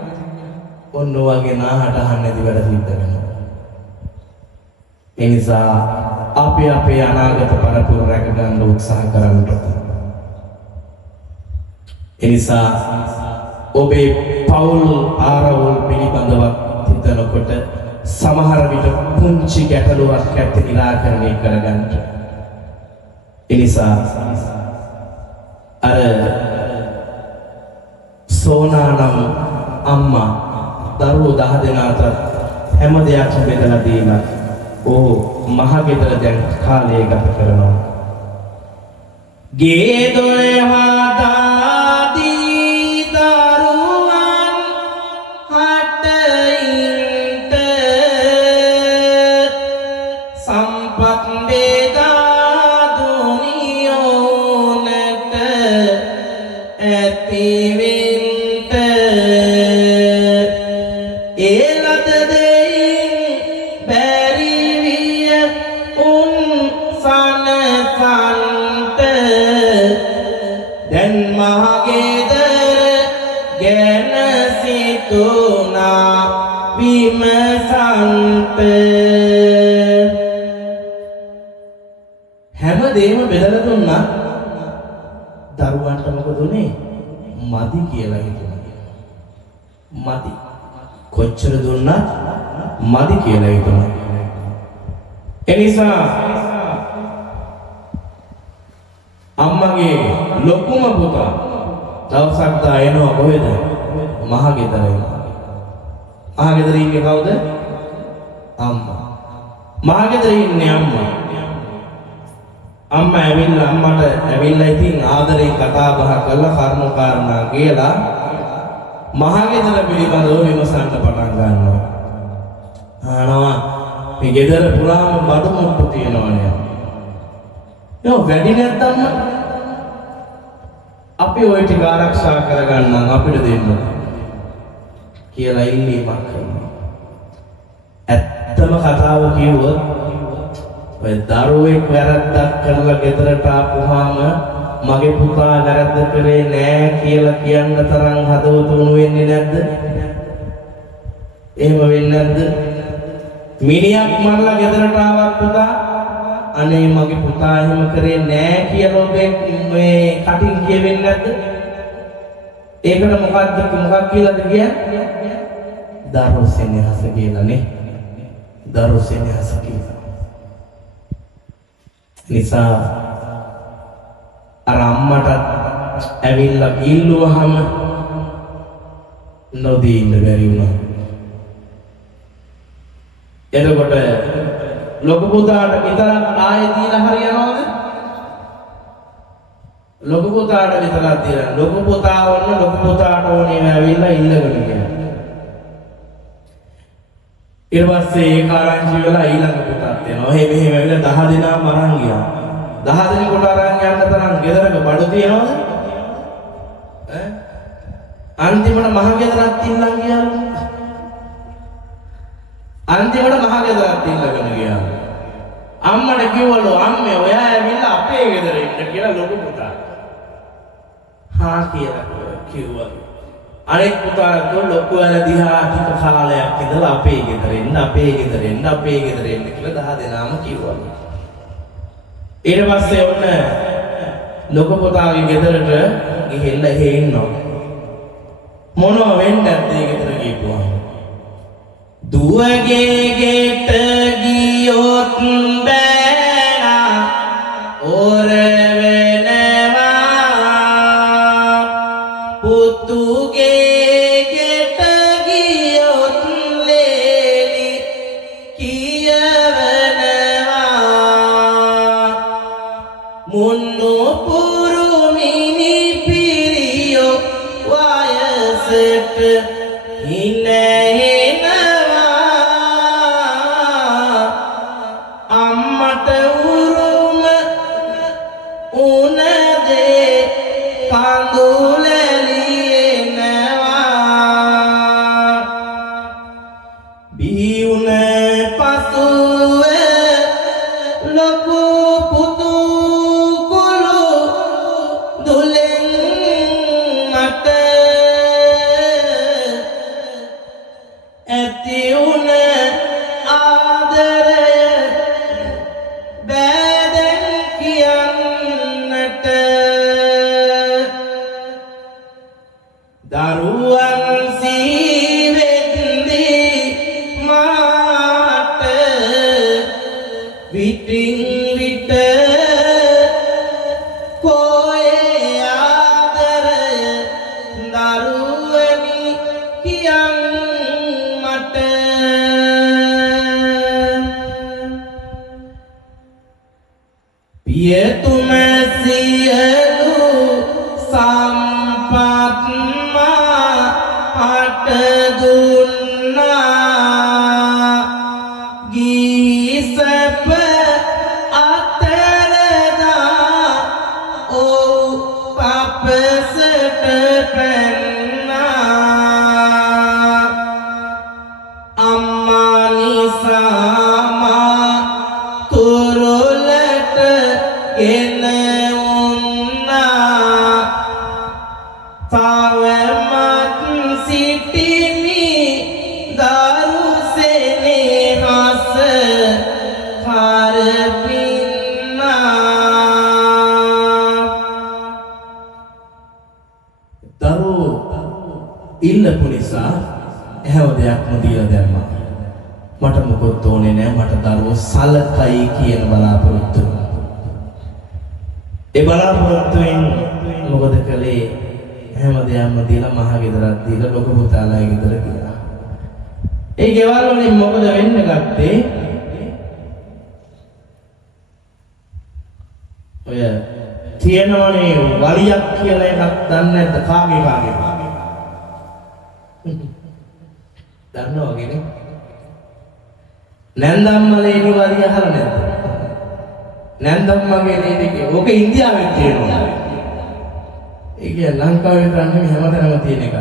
ඔන්න ඔයගේ නාහට අහන්න නැති වැඩ සිද්ධ වෙනවා. ඒ නිසා අපි අපේ අනාගත පරපුර රැක ගන්න උත්සාහ කරන්න ඕනේ. එනිසා ඔබේ පවුල් ආරවුල් පිළිබඳව හිතනකොට සමහර විට පුංචි ගැටලුවක් ඇති නිරාකරණය කරගන්න. එනිසා අර සෝනානම් අම්මා දරුවෝ 10 දෙනාට හැම දෙයක්ම බෙදලා දීලා මහ ගෙදර දැන් කාලය ගත කරනවා. ගේ දොරේ හැම දෙයක්ම බෙදලා දුන්නා දරුවන්ට මොකද උනේ? මදි කියලා හිතුණා. මදි. කොච්චර දුන්නත් මදි කියලා හිතුණා. එනිසා අම්මගේ ලොකුම පුතා දවසක් දා එනවා කොහෙද? මහගෙදර එනවා. මහගෙදර ඉන්නේ කවුද? අම්මා. මහගෙදර ඉන්නේ අම්මා. අම්මා ඇවිල්ලා ඉතින් ආදරේ කතා බහ කරලා කරුණු කාරණා කියලා මහගෙදර පිළිබඳව විමසන්න පටන් ගන්නවා. ආනවා මේ ගෙදර පුරාම බඩු මුට්ටු තියෙනවනේ. ඒක වැඩි නැත්තම් අපි ওই ටික ආරක්ෂා කරගන්නම් අපිට දෙන්න කියලා ඉල්ලීමක් කරනවා. ඇත්තම කතාව කිව්වොත් ඔය දරුවෙක් වැරද්දක් කරලා ගෙදරට ආපුවාම මගේ පුතා වැරද්ද කරේ නෑ කියලා කියන්න තරම් හදවත උණු වෙන්නේ නැද්ද? එහෙම වෙන්නේ නැද්ද? මිනිහක් මරලා ගෙදරට ආවත් පුතා අනේ මගේ පුතා එහෙම කරේ නෑ කියලා ඔබේ මේ කටින් කියවෙන්නේ නැද්ද? ඒකට මොකක් කියලාද කියන්නේ? දරුසෙනෙහස කියලානේ. දරුසෙනෙහස කියලා. නිසා අර අම්මට ඇවිල්ලා ඉල්ලුවාම නොදී ඉන්න බැරි වුණා. එතකොට ලොකු පුතාට විතරක් ආයෙ දීලා හරියනවද? ලොකු පුතාට විතරක් දීලා ලොකු පුතා වන්න ලොකු පුතාට ඕනේ ඇවිල්ලා ඉල්ලගෙන ගියා. ඊට පස්සේ ඒ කාරණා වෙලා ඊළඟ පුතාත් එනවා. මෙහෙම ඇවිල්ලා 10 දෙනාම අරන් ගියා. 10 දෙනෙකුට අරන් යන්න තරම් ගෙදරක බඩු තියනවද? අන්තිමට මහ ගෙදරක් ඉල්ලන් ගියා. අන්තිමට මහ ගෙදරක් ඉල්ලගෙන ගියා. අම්මට කිව්වලු අම්මේ ඔයා ඇවිල්ලා අපේ ගෙදර ඉන්න කියලා ලොකු පුතා. හා කියලා කිව්වා. අනෙක් පුතාට ලොකු ඇල දිහා ටික කාලයක් ඉඳලා අපේ ගෙදර එන්න කියලා 10 දෙනාම කිව්වා. ඊට පස්සේ ඔන්න ලොකු පුතාගේ ගෙදරට ගිහිල්ලා එහෙ ඉන්නවා. මොනව වෙන්නද ඒ ගෙදර ගිහුවා? දුවගේ ගෙට ගියොත් බෑනා ඕර වෙනවා පුතුගේ ගෙට ගියොත් ලේලි කියවනවා මුන්නු පුරුමිනි පිරියෝ වයසට ඉන්නේ ඉල්ලපු නිසා හැම දෙයක්ම දීලා දැම්මා. මට මොකොත් ඕනේ නෑ මට දරුවෝ සලකයි කියන බලාපොරොත්තුව. ඒ බලාපොරොත්තුවෙන් මොකද කළේ? හැම දෙයක්ම දීලා මහ ගෙදරක් දීලා ලොකු පුතාලා ගෙදර ගියා. ඒ ගෙවල් වලින් මොකද වෙන්න ගත්තේ? ඔය තියෙනවනේ වලියක් කියලා එකක් දන්නේ නැද්ද? කාගේ දන්නවගේනේ. නැන්දම්මලේනි වලිය අහලා නැද්ද? නැන්දම්මගේ නේද? ඕක ඉන්දියාවේ තියෙනවා. ඒක ලංකාවේ විතර නෙමෙයි හැමතැනම තියෙන එකක්.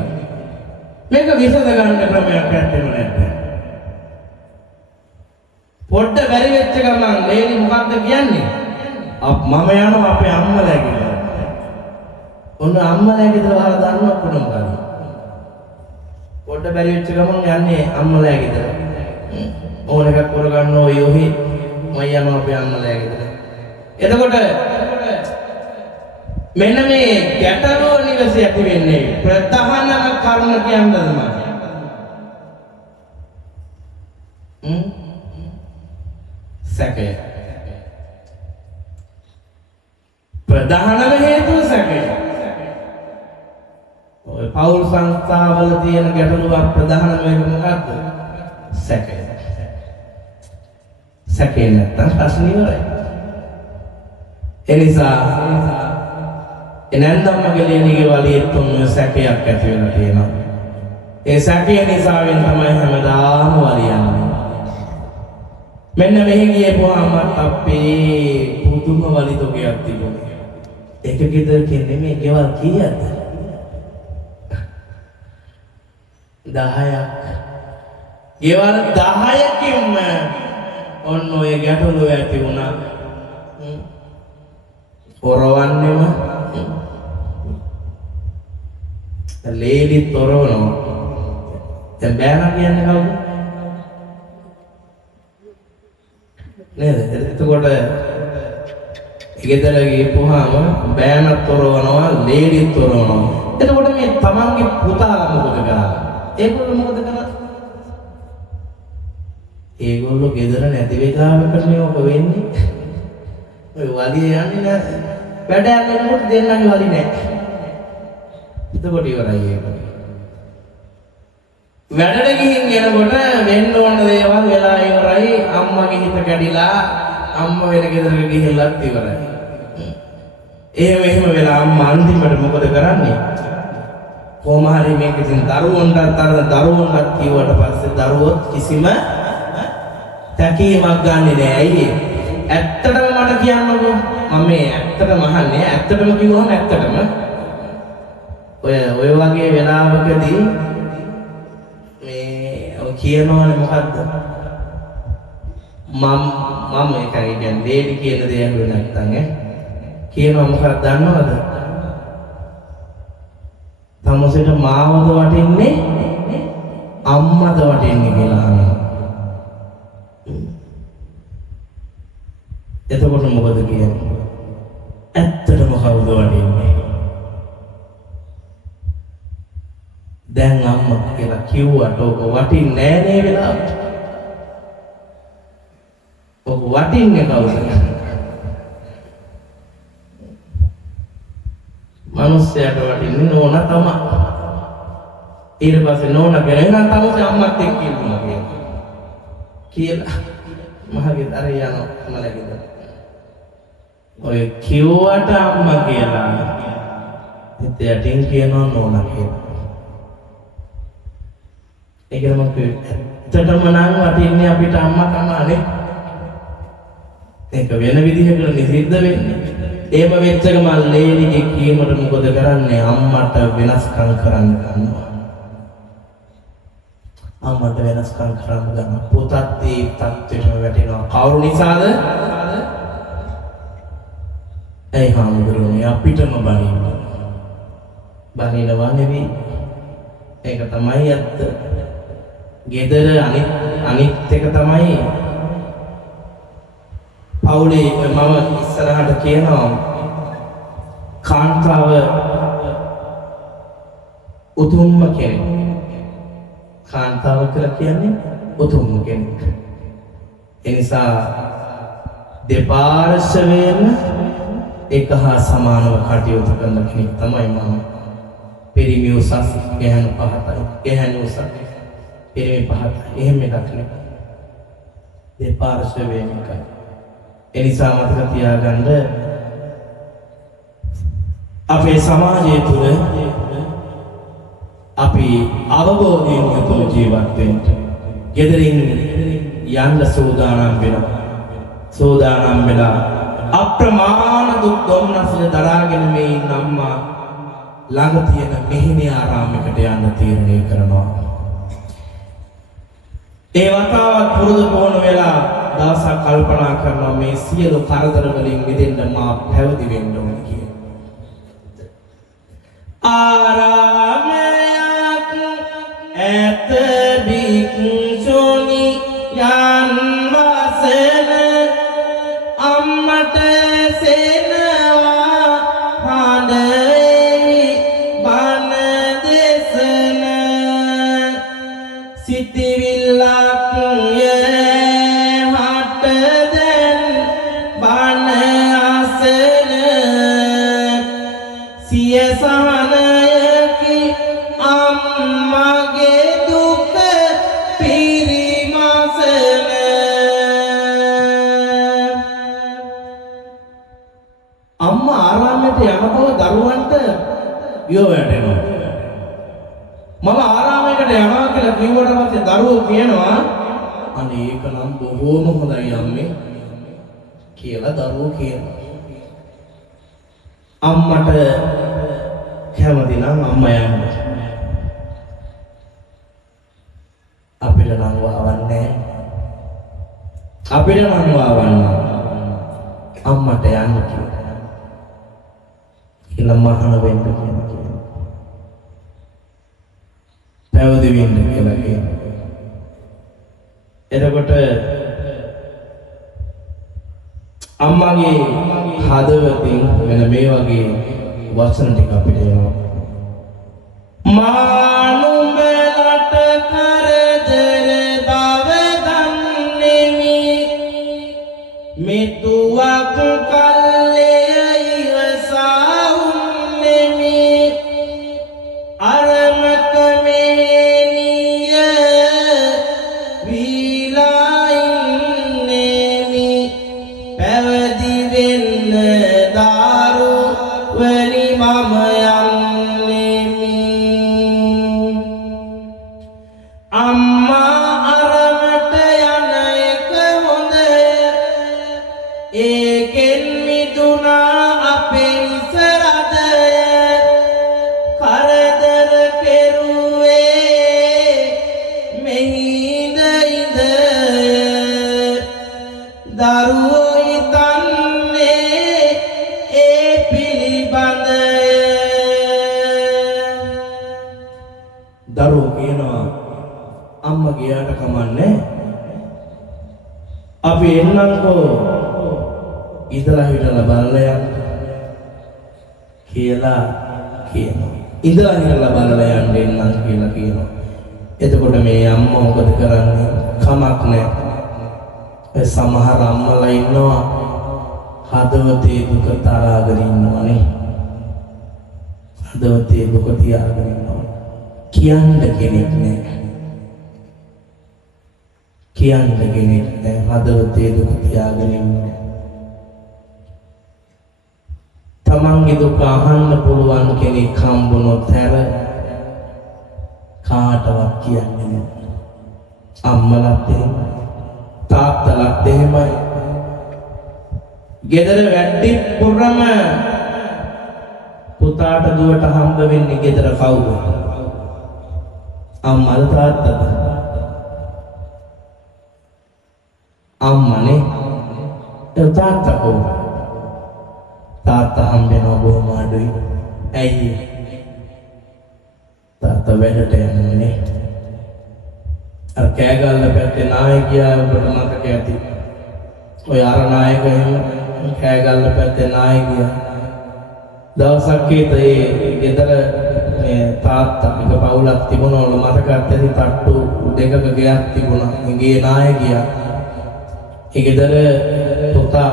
මේක විසඳ ගන්න ක්‍රමයක් නැත්තේම නැද්ද? පොඩ්ඩ බැරි වෙච්ච ගමන් ලේනි මොකක්ද කියන්නේ? මම යනවා අපේ අම්මලා ගෙදර. ඔන්න අම්මලා ගෙදර වහලා දානවා කොහොමද මොකද? පොඩ්ඩ බැරි වෙච්ච ගමන් යන්නේ අම්මලා ගෙදර. ඕන එකක් කරගන්න ඔය යෝහි මම යනවා අපේ අම්මලා ගෙදර. එතකොට මෙන්න මේ ගැටලුව නිවසේ ඇති වෙන්නේ ප්‍රධානම කරුණ කියන්නද මම? සැකය. ප්‍රධානම හේතුව සැකය. ඔය පෞල් සංස්ථාවල තියෙන ගැටලුවක් ප්‍රධානම එක මොකක්ද? සැකය. සැකේ නැත්තම් ප්‍රශ්න ඉවරයි. එනිසා එනන්දම්මගේ ලේනිගේ වලියෙත් තුන් සැකයක් ඇති වෙලා තියෙනවා. ඒ සැකය නිසාවෙන් තමයි හැමදාම වලියන්නේ. මෙන්න මෙහි ගියපුවාම අපේ පුදුම වලි තොගයක් තිබුණේ. එක ගෙදරකින් නෙමෙයි ගෙවල් කීයද? 10ක්. ගෙවල් 10කින්ම ඔන්න ඔය ගැටලුව ඇති වුණා. පොරවන්නෙම ලේලි තොරවනවා. දැන් බෑනා කියන්නේ කවුද? නේද? එතකොට ගෙදර ගිහපුවාම බෑනත් තොරවනවා, ලේලිත් තොරවනවා. එතකොට මේ තමන්ගේ පුතාලා මොකද කරන්නේ? ඒගොල්ලෝ මොකද කරන්නේ? ඒගොල්ලෝ ගෙදර නැති වෙලාවකනේ ඔබ වෙන්නේ. ඔය වලිය යන්නේ නැහැ. වැඩ යනකොට දෙන්නගේ වලි නැහැ. එතකොට ඉවරයි ඒක. වැඩට ගිහින් එනකොට වෙන්න ඕන දේවල් වෙලා ඉවරයි. අම්මගේ හිත කැඩිලා අම්මා වෙන ගෙදරක ගිහිල්ලත් ඉවරයි. එහෙම වෙලා අම්මා අන්තිමට මොකද කරන්නේ? කොහොම හරි මේක ඉතින් දරුවන්ට කිව්වට පස්සේ දරුවෝ කිසිම තැකීමක් ගන්නෙ නෑ. ඇයි? ඇත්තටම මට කියන්නකෝ. මම මේ ඇත්තටම අහන්නේ. ඇත්තටම කිව්වම ඇත්තටම ඔය වගේ වෙලාවකදී මේ ඔය කියනවනේ මොකද්ද? මම ඒකයි කියන්නේ ලේඩි කියන දේ අහුවේ නැත්තම් කියනවා මොකක්ද දන්නවද? තමසෙට මාවද වටින්නේ අම්මද වටින්නේ කියලා අහනවා. එතකොට මොකද කියන්නේ? ඇත්තටම කවුද වටින්නේ? දැන් අම්මා කියලා කිව්වට ඔක වටින්නේ නෑ නේ වෙලාවට. ඔක වටින්නේ කවුද? මනුස්සයාට වටින්නේ නෝනා තමයි. ඊට පස්සේ නෝනා කියලා තමයි අම්මත් එක්ක ඉන්නවා කියලා මහගෙදර යනවා මලගෙදර. ඔය කිව්වට අම්මා කියලා ඉතින් කියනවා නෝනා කියලා. ඒකම ඇත්තටම නම් වටින්නේ අපිට අම්මා තමයිනේ. ඒක වෙන විදිහකට නිසිද්ධ වෙන්නේ. එහෙම වෙච්ච ගමන් ලේලිගේ කීමට මොකද කරන්නේ? අම්මට වෙනස්කම් කරන්න ගන්නවා. අම්මට වෙනස්කම් කරන්න ගන්න. පුතත් ඒ තත්ත්වෙට වැටෙනවා. කවුරු නිසාද? ඒ හාමුදුරුවනේ අපිටම බනිනවා නෙවෙයි. ඒක තමයි ඇත්ත. ගෙදර අනිත් එක තමයි පවුලේ මම ඉස්සරහට කියනවා කාන්තාව උතුම්ම කෙනෙක්. කාන්තාව කියලා කියන්නේ උතුම් කෙනෙක්. ඒ නිසා දෙපාර්ශ්වයෙන්ම එක හා සමානව කටයුතු කරන කෙනෙක් තමයි මම. පිරිමි උසස් ගැහැණු පහතයි. ගැහැණු උසස් පිරිමි පහතයි. එහෙම එකක් නෙවෙයි. දෙපාර්ශ්වයෙන් එකයි. ඒ නිසා මතක තියාගන්න අපේ සමාජය තුළ අපි අවබෝධයෙන් යුතුව ජීවත් වෙන්න. ගෙදරින් යන්න සූදානම් වෙලා අප්‍රමාණ දුක් දුම්නස් දරාගෙන මේ ඉන්න අම්මා ළඟ තියෙන මෙහෙණි ආරාමයකට යන්න තීරණය කරනවා. ඒ වතාවත් පුරුදු පුහුණු වෙලා දවසක් කල්පනා කරනවා මේ සියලු කරදර වලින් මිදෙන්න මා පැවිදි වෙන්න ඕන කියලා. ආරාමයක් ඇත භික්ෂුණී යන් වසන අම්මට සෙනවා හඬයි බණ දෙසන සිතිවිල්ලක් හට දැන් බණ අසන සිය සහනයකි අම්මගේ දුක පිරිමසන. අම්මා ආරාමයට යනකොට දරුවන්ට යෝ වැටෙනවා. මම ආරාමයකට යනවා කියලා කිව්වට පස්සේ දරුවෝ කියනවා අනේ ඒක නම් බොහෝම හොඳයි අම්මේ කියලා දරුවෝ කියනවා. අම්මට කැමති නම් අම්මා යන්න. අපිට නම් වවන්නේ අපිට නම් වවන්න අම්මට යන්න කියලා මහාන වෙන්න කියනවා. පැවිදි වෙන්න කියලා කියනවා. එතකොට අම්මගේ හදවතින් වෙන මේ වගේ වචන ටික අපිට එනවා. මානුඹලට කරදර බව දන්නේමි මෙතුවක් කල්ලේ ඉවසා උන්නේමි අරමක මෙහෙණිය වීලා ඉන්නේමි පැවිදි වෙන්න දාරු වනි මම යන්නේමි. අම්මා අරමට යන එක හොඳය ඒකෙන් මිදුණා අපේ ඉසරදය කරදර කෙරුවේ මෙහිද ඉඳය දරුවෝ හිතන්නේ ඒ පිළිබඳය. දරුවෝ කියනවා අම්මා ගියාට කමන්නේ අපි එන්නම්කෝ ඉඳලා හිටලා බලලා යන්න කියලා කියනවා. ඉඳලා හිටලා බලලා යන්න එන්නම් කියලා කියනවා. එතකොට මේ අම්මා මොකද කරන්නේ? කමක් නැහැ. සමහර අම්මලා ඉන්නවා හදවතේ දුක තරහගෙන ඉන්නවනේ. හදවතේ දුක තියාගෙන ඉන්නවා. කියන්න කෙනෙක් නැහැ. කියන්න කෙනෙක් නැහැ. හදවතේ දුක තියාගෙන ඉන්නවා. තමන්ගේ දුක අහන්න පුළුවන් කෙනෙක් හම්බුනොත් හැර කාටවත් කියන්නේ නැහැ. අම්මලාත් එහෙමයි. තාත්තලාත් එහෙමයි. ගෙදර වැඩිපුරම පුතාට දුවට හම්බ වෙන්නේ ගෙදර කවුද? අම්මද තාත්තද? අම්මනේ. තාත්තා කොහොමද? තාත්තා හම්බෙනවා බොහොම අඩුයි. ඇයි? තාත්තා වැඩට යනනේ. අර කෑගල්ල පැත්තේ නායකයා ඔබට මතක ඇති. ඔය අර නායක එහෙම කෑගල්ල පැත්තේ නායකයා. දවසක් ඒ ගෙදර මේ තාත්තා එක පවුලක් තිබුණවලු මතකත් ඇති තට්ටු දෙකක ගෙයක් තිබුණා. ගේ නාය ගියා. ඒ ගෙදර පුතා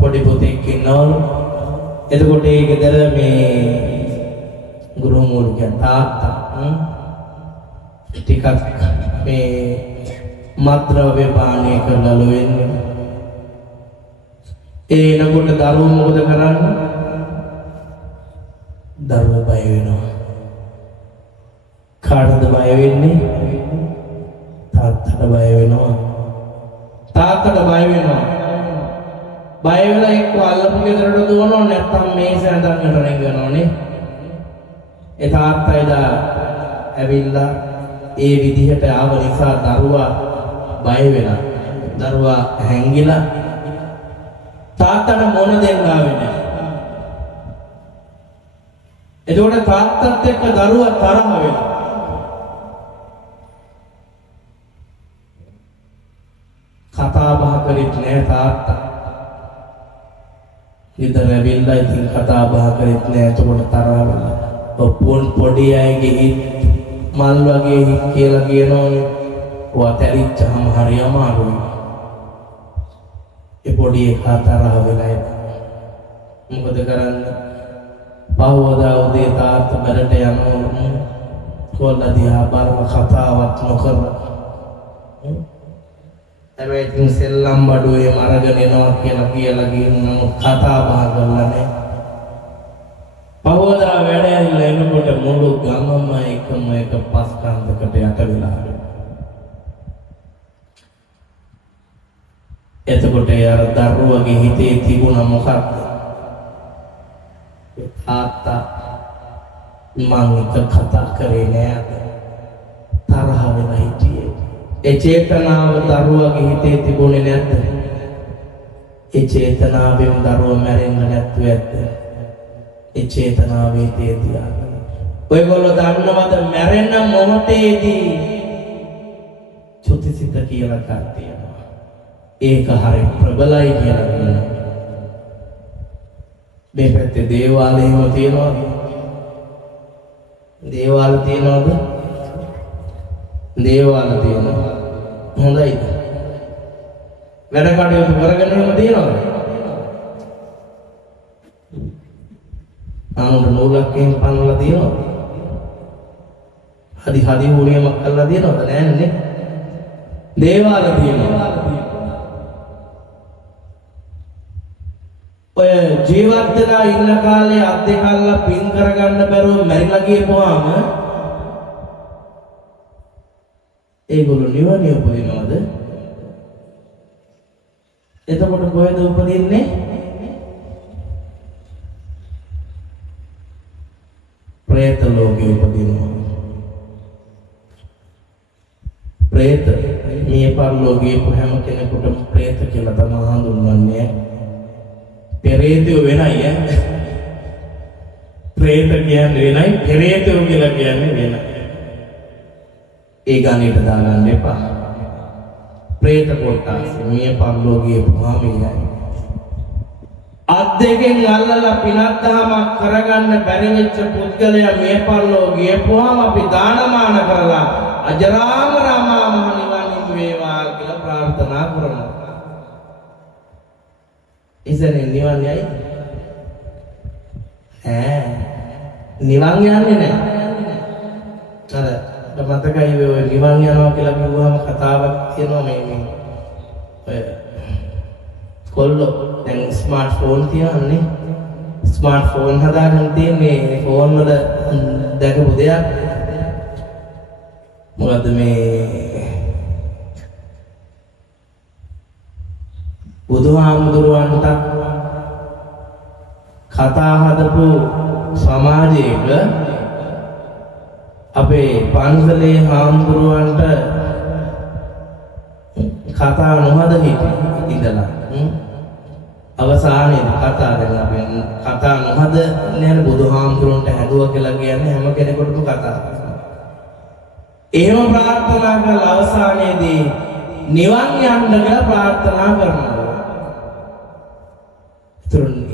පොඩි පුතෙක් ඉන්නවලු. එතකොට ඒ ගෙදර මේ ගුරු මූලිකයා තාත්තා ටිකක් මේ මත්ද්‍රව්‍ය පානය කරලාලු වෙන්නේ. ඒ එනකොට දරුවෝ මොකද කරන්නේ? දරුවෝ බය වෙනවා. කාටද බය වෙන්නේ? තාත්තට බය වෙනවා. තාත්තට බය වෙනවා. බය වෙලා එක්ක අල්ලපු ගෙදරට දුවනවා නැත්නම් මේස ඇඳන් රැඟනෝනේ. ඒ තාත්තා එදා ඇවිල්ලා ඒ විදිහට ආව නිසා දරුවා බය වෙලා. දරුවා හැංගිලා තාත්තට මොන දෙන්න ආවේ නැහැ. එතකොට තාත්තත් එක්ක දරුවා තරහ වෙලා. කතා බහ කරෙත් නෑ තාත්තා. ගෙදර ඇවිල්ලා ඉතින් කතා බහ කරෙත් නෑ. එතකොට තරහ වෙලා. පොඩි අයගේ හිත් මල් වගේ හිත් කියලා කියනෝනේ. ඔයා තැරිච්චාම හරි අමාරුයි. ඒ පොඩි එකා තරහ වෙලා මොකද කරන්නේ? පහවදා උදේ තාත්තා බඩට යනවලු. කොල්ලා දිහා බලන කතාවක් නොකර. හැබැයි ඉතින් සෙල්ලම් බඩුවේ අරගෙන එනවා කියලා ගිහින් නමුත් කතා බහ කරලා නැහැ. පහවදා වැඩ ඇරිලා එනකොට මුළු ගමම එකම එක පස් කන්දකට යට වෙලා. එතකොට යාර දරුවගේ හිතේ තිබුණ මොකක්ද? තාත්තා මං එක කතා කරේ නෑ. තරහ වෙලා හිටියේ. ඒ චේතනාව දරුවගේ හිතේ තිබුණේ නැද්ද? ඒ චේතනාවෙන් දරුවා මැරෙන්න නැත්තු ඇත්ද? ඒ චේතනාවේ හිතේ තියාගෙන. ඔයගොල්ලෝ දන්නවද මැරෙන්න මොහොතේදී චුතිසිත කියලා කර්තිය. ඒක හරි ප්‍රබලයි කියලා කියනවා. මේ පැත්තේ දේවාලයම තියෙනවද? දේවාල තියෙනවද? දේවාල තියෙනවා. හොඳයි. වැඩ කටයුතු කරගෙන එහෙම තියෙනවද? ආනන්ද නූලක්ෙන් පන්නලා තියෙනවද? හදි උණියමක් කරලා තියෙනවද? නෑනේ. දේවාල තියෙනවා. ඔය ජීවත් වෙලා ඉන්න කාලේ අත් දෙක අල්ලලා පින් කරගන්න බැරුව මැරිලා ගියපුවාම ඒගොල්ලෝ නිවනේ උපදිනවද? එතකොට කොහෙද උපදින්නේ? പ്രേත ලෝකේ උපදිනවා. പ്രേත මේ පරලෝකයේ හැම කෙනෙකුටම പ്രേත කියලා තමයි හඳුන්වන්නේ. පෙරේතයෝ වෙනයි ඈ. പ്രേත කියන්නේ වෙනයි, පෙරේතයෝ කියලා කියන්නේ වෙනයි. ඒ ගණිත දාගන්න එපා. പ്രേත කොටස් මේ පරලෝකයේ භාමියයි. අත් දෙකෙන් අල්ලලා පිනක් දහමක් කරගන්න බැරි වෙච්ච පුද්ගලයා මේ පරලෝකයේ පුවාම අපි දානමාන කරලා අජරාමරාමා මහ නිවන් වේවා කියලා ප්‍රාර්ථනා කරනවා. ඉතින් නිවන් යයි නිවන් යන්නේ නැහැ. අර මතකයි ඔය නිවන් යනවා කියලා කිව්වම කතාවක් තියෙනවා මේ ඔය කොල්ලෝ දැන් ස්මාර්ට්ෆෝන් තියන්නේ. ස්මාර්ට්ෆෝන් හදාගෙන තියෙන්නේ ෆෝන් වල දැකපු දෙයක්. මොකද මේ බුදුහාමුදුරුවන්ට කතා හදපු සමාජයක අපේ පන්සලේ හාමුදුරුවන්ට කතා නොහද ඉඳලා අවසානයේදී කතා දැන් අපි කතා නොහද නේද බුදුහාමුදුරුවන්ට හැදුවා කියලා කියන්නේ හැම කෙනෙකුටම කතා. එහෙම ප්‍රාර්ථනා කරලා අවසානයේදී නිවන් යන්න කියලා ප්‍රාර්ථනා කරනවා.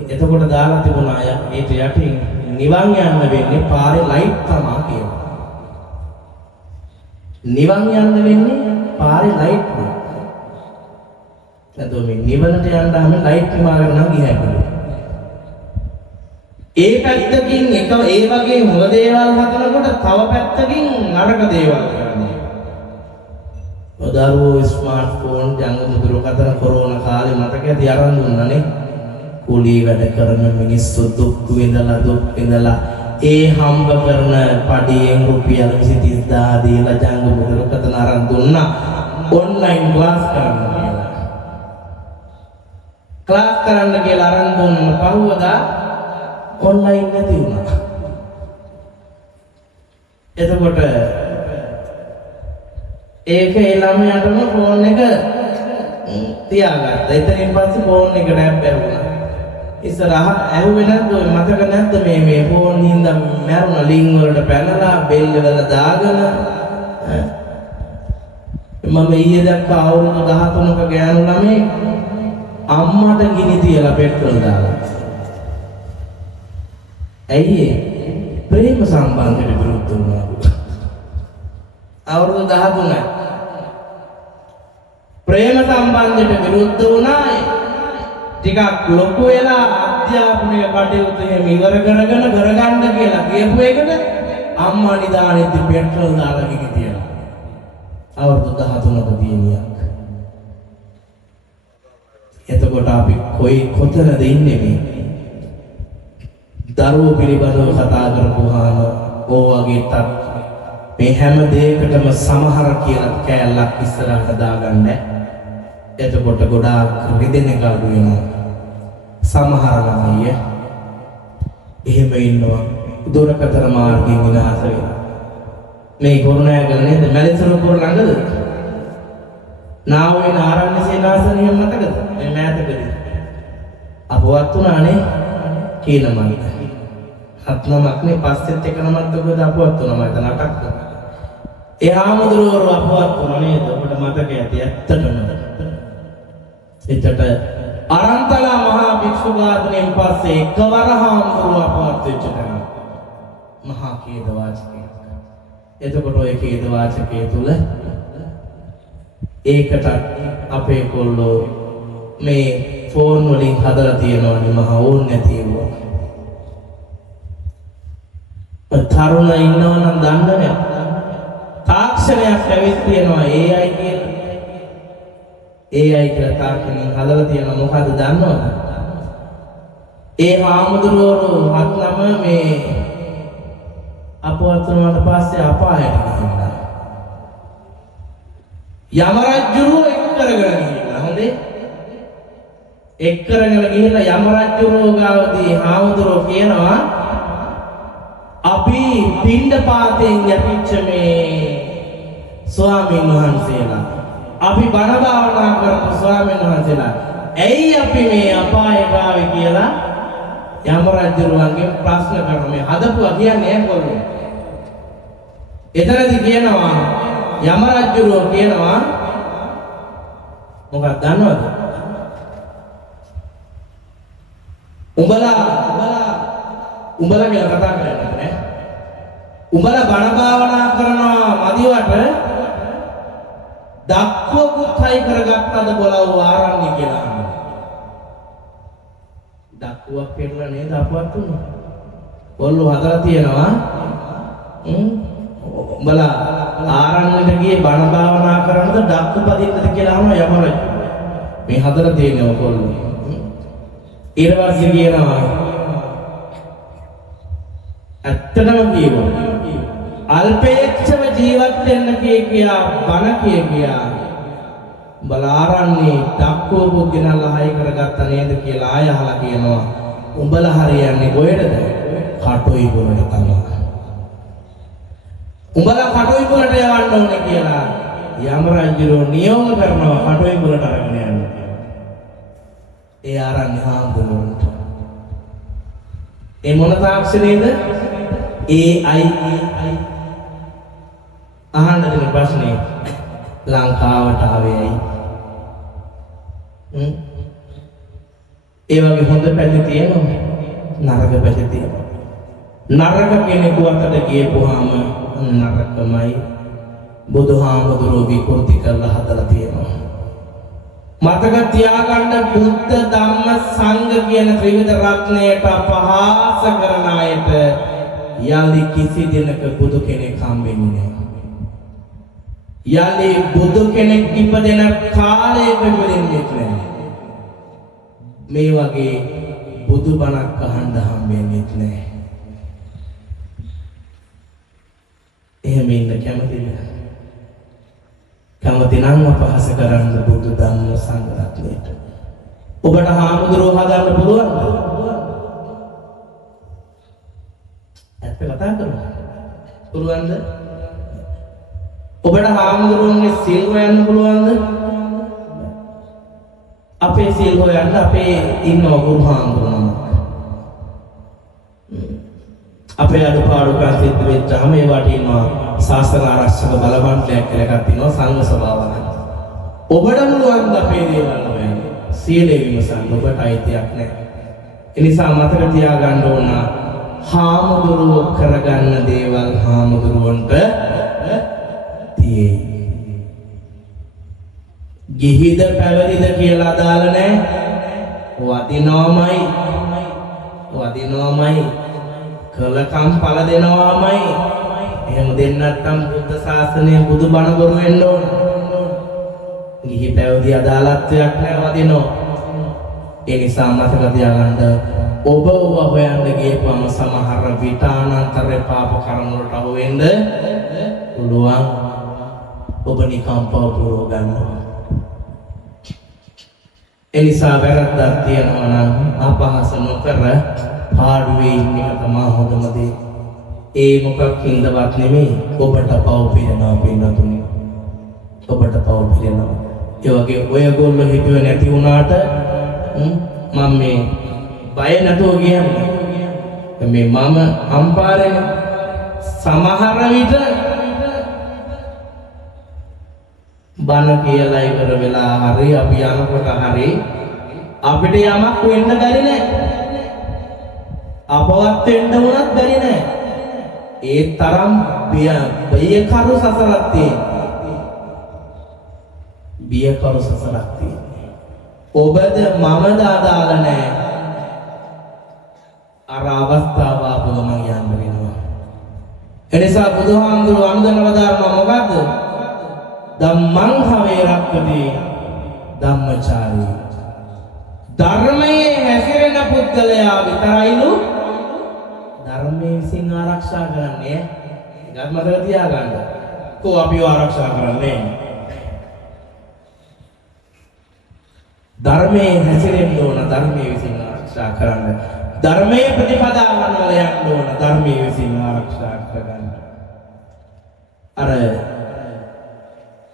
එතකොට දාලා තිබුණා අය ඒට යටින් නිවන් යන්න වෙන්නේ පාරේ ලයිට් තමා කියලා. නිවන් යන්න වෙන්නේ පාරේ ලයිට් නේ. එතකොට මේ නිවනට යන්න ආම ලයිට් නිවාගෙන නම් ගියා කියලා. ඒ පැත්තකින් එක ඒ වගේ හොඳ දේවල් හදනකොට තව පැත්තකින් නරක දේවල් කරනවා. ඔදාරෝ ස්මාර්ට්ෆෝන් ජංගම දුරකථන කොරෝනා කාලේ මතක ඇති අරන් දුන්නානේ. කුලී වැඩ කරන මිනිස්සු දුක් විඳලා ඒ හම්බ කරන පඩියෙන් රුපියල් 20000 දීලා ජංගම දුරකථන අරන් දුන්නා ඔන්ලයින් ක්ලාස් කරන්න කියලා. ක්ලාස් කරන්න කියලා අරන් දුන්න පහුවදා ඔන්ලයින් නැති වුණා. එතකොට ඒක ඒ ළමයාටම ෆෝන් එක තියාගත්තා. එතනින් පස්සේ ෆෝන් එක නැප් බැලුණා. ඉස්සරහ ඇහුවේ නැද්ද ඔය මතක නැද්ද මේ ෆෝන් හින්දා මැරුණ ලින්ක් වලට පැනලා බෙල් වල දාගෙන මම ඊයේ දැක්කා අවුරුදු 13ක ගෑනු ළමයි අම්මට ගිනි තියලා පෙට්‍රල් දාලා. ඇයි ප්‍රේම සම්බන්ධයට විරුද්ධ වුණා. අවුරුදු 13යි. ප්‍රේම සම්බන්ධයට විරුද්ධ වුණා. ටිකක් ලොකු වෙලා අධ්‍යාපනයේ කටයුතු එහෙම ඉවර කරගෙන කරගන්න කියලා කියපු එකට අම්මා නිදානෙත් පෙට්‍රල් දාලා ගිහින් තියලා. අවුරුදු 13ක දිනියක්. එතකොට අපි කොතනද ඉන්නේ මේ? දරුවෝ පිළිබඳව කතා කරපුවාම ඕවගේ මේ හැම දෙයකටම සමහර කියලා කෑල්ලක් ඉස්සරහට දාගන්න. එතකොට ගොඩාක් රිදෙන ගාඩු වෙනවා. සමහර ළමයි එහෙම ඉන්නවා දුරකථන මාර්ගයෙන් විනාශ වෙනවා. මේ කොරුණෑගල නේද මැලිසරපුර ළඟද? නාවෙන ආරණ්‍ය සේනාසනය මතකද? මේ මෑතකදී අපවත් වුණානේ කීනමයි. හත්නමක්නේ පස්සෙත් එක නමක් දුකද අපවත් වුණා මම හිතන 8ක්. ඒ ආමුදුරවරු අපවත් වුණා නේද? ඔබට මතක ඇති ඇත්තටම. එතට අරන්තලා මහා භික්ෂු ඝාතනයෙන් පස්සේ එකවර ආමුදුරව අපවත් වෙච්ච තැන. මහා කේද වාචකය. එතකොට ඔය කේද වාචකයේ තුල ඒකට අපේ කොල්ලෝ මේ ෆෝන් වලින් හදලා තියෙනවානේ මහා ඕන් නැති ඒවා. තරුණ ඉන්නවා නම් දන්නේ තාක්ෂණයක් ඇවිත් තියෙනවා AI කියලා. AI කියලා තාක්ෂණයෙන් හදලා තියෙනවා මොකද්ද දන්නවද? ඒ හාමුදුරුවෝ හත්නම මේ අපවත් වුණාට පස්සේ අපායට ගිහිල්ලා. යම රජුව එක් කරගෙන ගිහිල්ලා හොඳේ. එක් කරගෙන ගිහිල්ලා යම රජුරෝ ගාවදී හාමුදුරුවෝ කියනවා අපි පිණ්ඩපාතයෙන් යපිච්ච මේ ස්වාමීන් වහන්සේලා අපි බණ භාවනා කරපු ස්වාමීන් වහන්සේලා ඇයි අපි මේ අපායට ආවේ කියලා යම රජුරුවන්ගෙන් ප්‍රශ්න කරනවා. මේ හදපුවා කියන්නේ ඒගොල්ලෝ. එතනදී කියනවා යම රජුරුවෝ කියනවා මොකක්ද දන්නවද? උඹලා කියලා කතා කරන්නේ නැහැ. උඹලා බණ භාවනා කරනවා මදිවට දක්වකුත් හයි කරගත්තද බලව ආරණ්‍ය කියලා. දක්වක් පෙරලා නේද අපවත් උනේ. කොල්ලෝ හදලා තියෙනවා. උඹලා ආරණ්‍යට ගියේ බණ භාවනා කරනද දක්ව පදින්නද කියලා අහනවා යම රජු. මේ හදලා තියෙනවා කොල්ලෝ. ඊට පස්සේ කියනවා ඇත්තටම කියනවා අල්පේච්ඡව ජීවත් වෙන්න කියා බණ කියා බලාරන්නේ දක්වෝ ගෙනල්ලා හයි කරගත්තා නේද කියලා ආය අහලා කියනවා උඹලා හරියන්නේ කොහෙටද? කටුයි වලට තමයි. උඹලා කටුයි වලට යවන්න ඕනේ කියලා යම රජුරෝ නියම කරනවා කටුයි වලට අරගෙන යන්න. ඒ ආරණ්‍ය හාමුදුරුවන්ට ඒ මොන තාක්ෂණයේද? AI අහන්න දෙන ප්‍රශ්නේ ලංකාවට ආවේ ඇයි? ඒ වගේ හොඳ පැති තියෙනවා නරක පැති තියෙනවා. නරක කෙනෙකු අතට ගියපුවාම නරකමයි බුදුහාමුදුරුවෝ විකෘති කරලා හදලා තියෙනවා. මතක තියාගන්න බුද්ධ ධම්ම සංඝ කියන ත්‍රිවිධ රත්නයට අපහාස කරන අයට යලි කිසි දිනක බුදු කෙනෙක් හම්බෙන්නේ නැහැ. යලි බුදු කෙනෙක් ඉපදෙන කාලයක වෙන්නේ නැහැ. මේ වගේ බුදු බණක් අහන්න හම්බෙන්නේ නැහැ. එහෙම ඉන්න කැමතිද? කැමති නම් අපහාස කරන්න බුදු ධම්ම සංඝ රත්නයට. ඔබට හාමුදුරුවෝ හදන්න පුළුවන්ද? ඇත්ත කතා කරමු. පුළුවන්ද? ඔබට හාමුදුරුවන්ගේ සිල් හොයන්න පුළුවන්ද? අපේ සිල් හොයන්න අපේ ඉන්න ගුරු හාමුදුරුවෝ අපේ අඩුපාඩුකම් සිද්ධ වෙච්චාම ඒවට ඉන්නවා ශාස්ත්‍ර ආරක්ෂක බල මණ්ඩලයක් කියලා එකක් තියෙනවා සංඝ සභාවක්. ඔබට පුළුවන් අපේ දේවල් හොයන්න. සීලේ විමසන්න ඔබට අයිතියක් නැහැ. ඒ නිසා මතක තියාගන්න ඕන හාමුදුරුවෝ කරගන්න දේවල් හාමුදුරුවන්ට තියෙයි. ගිහිද පැවිදිද කියලා අදාළ නැහැ. වදිනවමයි කලකම් පළ දෙනවාමයි. එහෙම දෙන්න නැත්නම් බුද්ධ ශාසනය බුදු බණ බොරු වෙන්න ඕන. ගිහි පැවිදි අදාළත්වයක් නැහැ වදිනෝ. ඒ නිසා මතක තියාගන්න ඔබ හොයන්න ගියපුවම සමහර විතානන්තර පාප කර්ම වලට අහු වෙන්න පුළුවන්. ඔබ නිකම් පවපුරව ගන්නවා. ඒ නිසා වැරද්දක් තියෙනවා නම් අපහාස නොකර පාඩුවේ ඉන්න එක තමයි හොඳම දේ. ඒ මොකක්ින්දවත් නෙමෙයි ඔබට පව පිරෙනවා පින්නතුනි. ඔබට පව පිරෙනවා. ඒ වගේ ඔයගොල්ලෝ හිතුවේ නැති වුණාට මම මේ බය නැතුව කියන්නේ. මේ මම අම්පාරේ සමහර විට බණ කියලා ඉවර වෙලා හරි අපි යනකොට හරි අපිට යමක් වෙන්න බැරි නෑ. අපවත් වෙන්න උනත් බැරි නෑ. ඒ තරම් බියකරු සසරක් තියෙනවා. බියකරු සසරක් තියෙනවා. ඔබද මමද අදාළ නෑ. අර අවස්ථාව ආපු ගමන් යන්න වෙනවා. එනිසා බුදුහාමුදුරුවෝ අනුදැනවදාරනවා මොකද්ද? ධම්මං හවේ රක්ඛති ධම්මචාරී. ධර්මයේ හැසිරෙන පුද්ගලයා විතරයිලු ධර්මයේ විසින් ආරක්ෂා කරන්නේ. ඒකත් මතක තියාගන්න. කො අපිව ආරක්ෂා කරන්නේ? ධර්මයේ හැසිරෙන්න ඕන ධර්මයේ විසින් ආරක්ෂා කරන්න. ධර්මයේ ප්‍රතිපදාවන් වල යන්න ඕන ධර්මයේ විසින් ආරක්ෂා කරගන්න. අර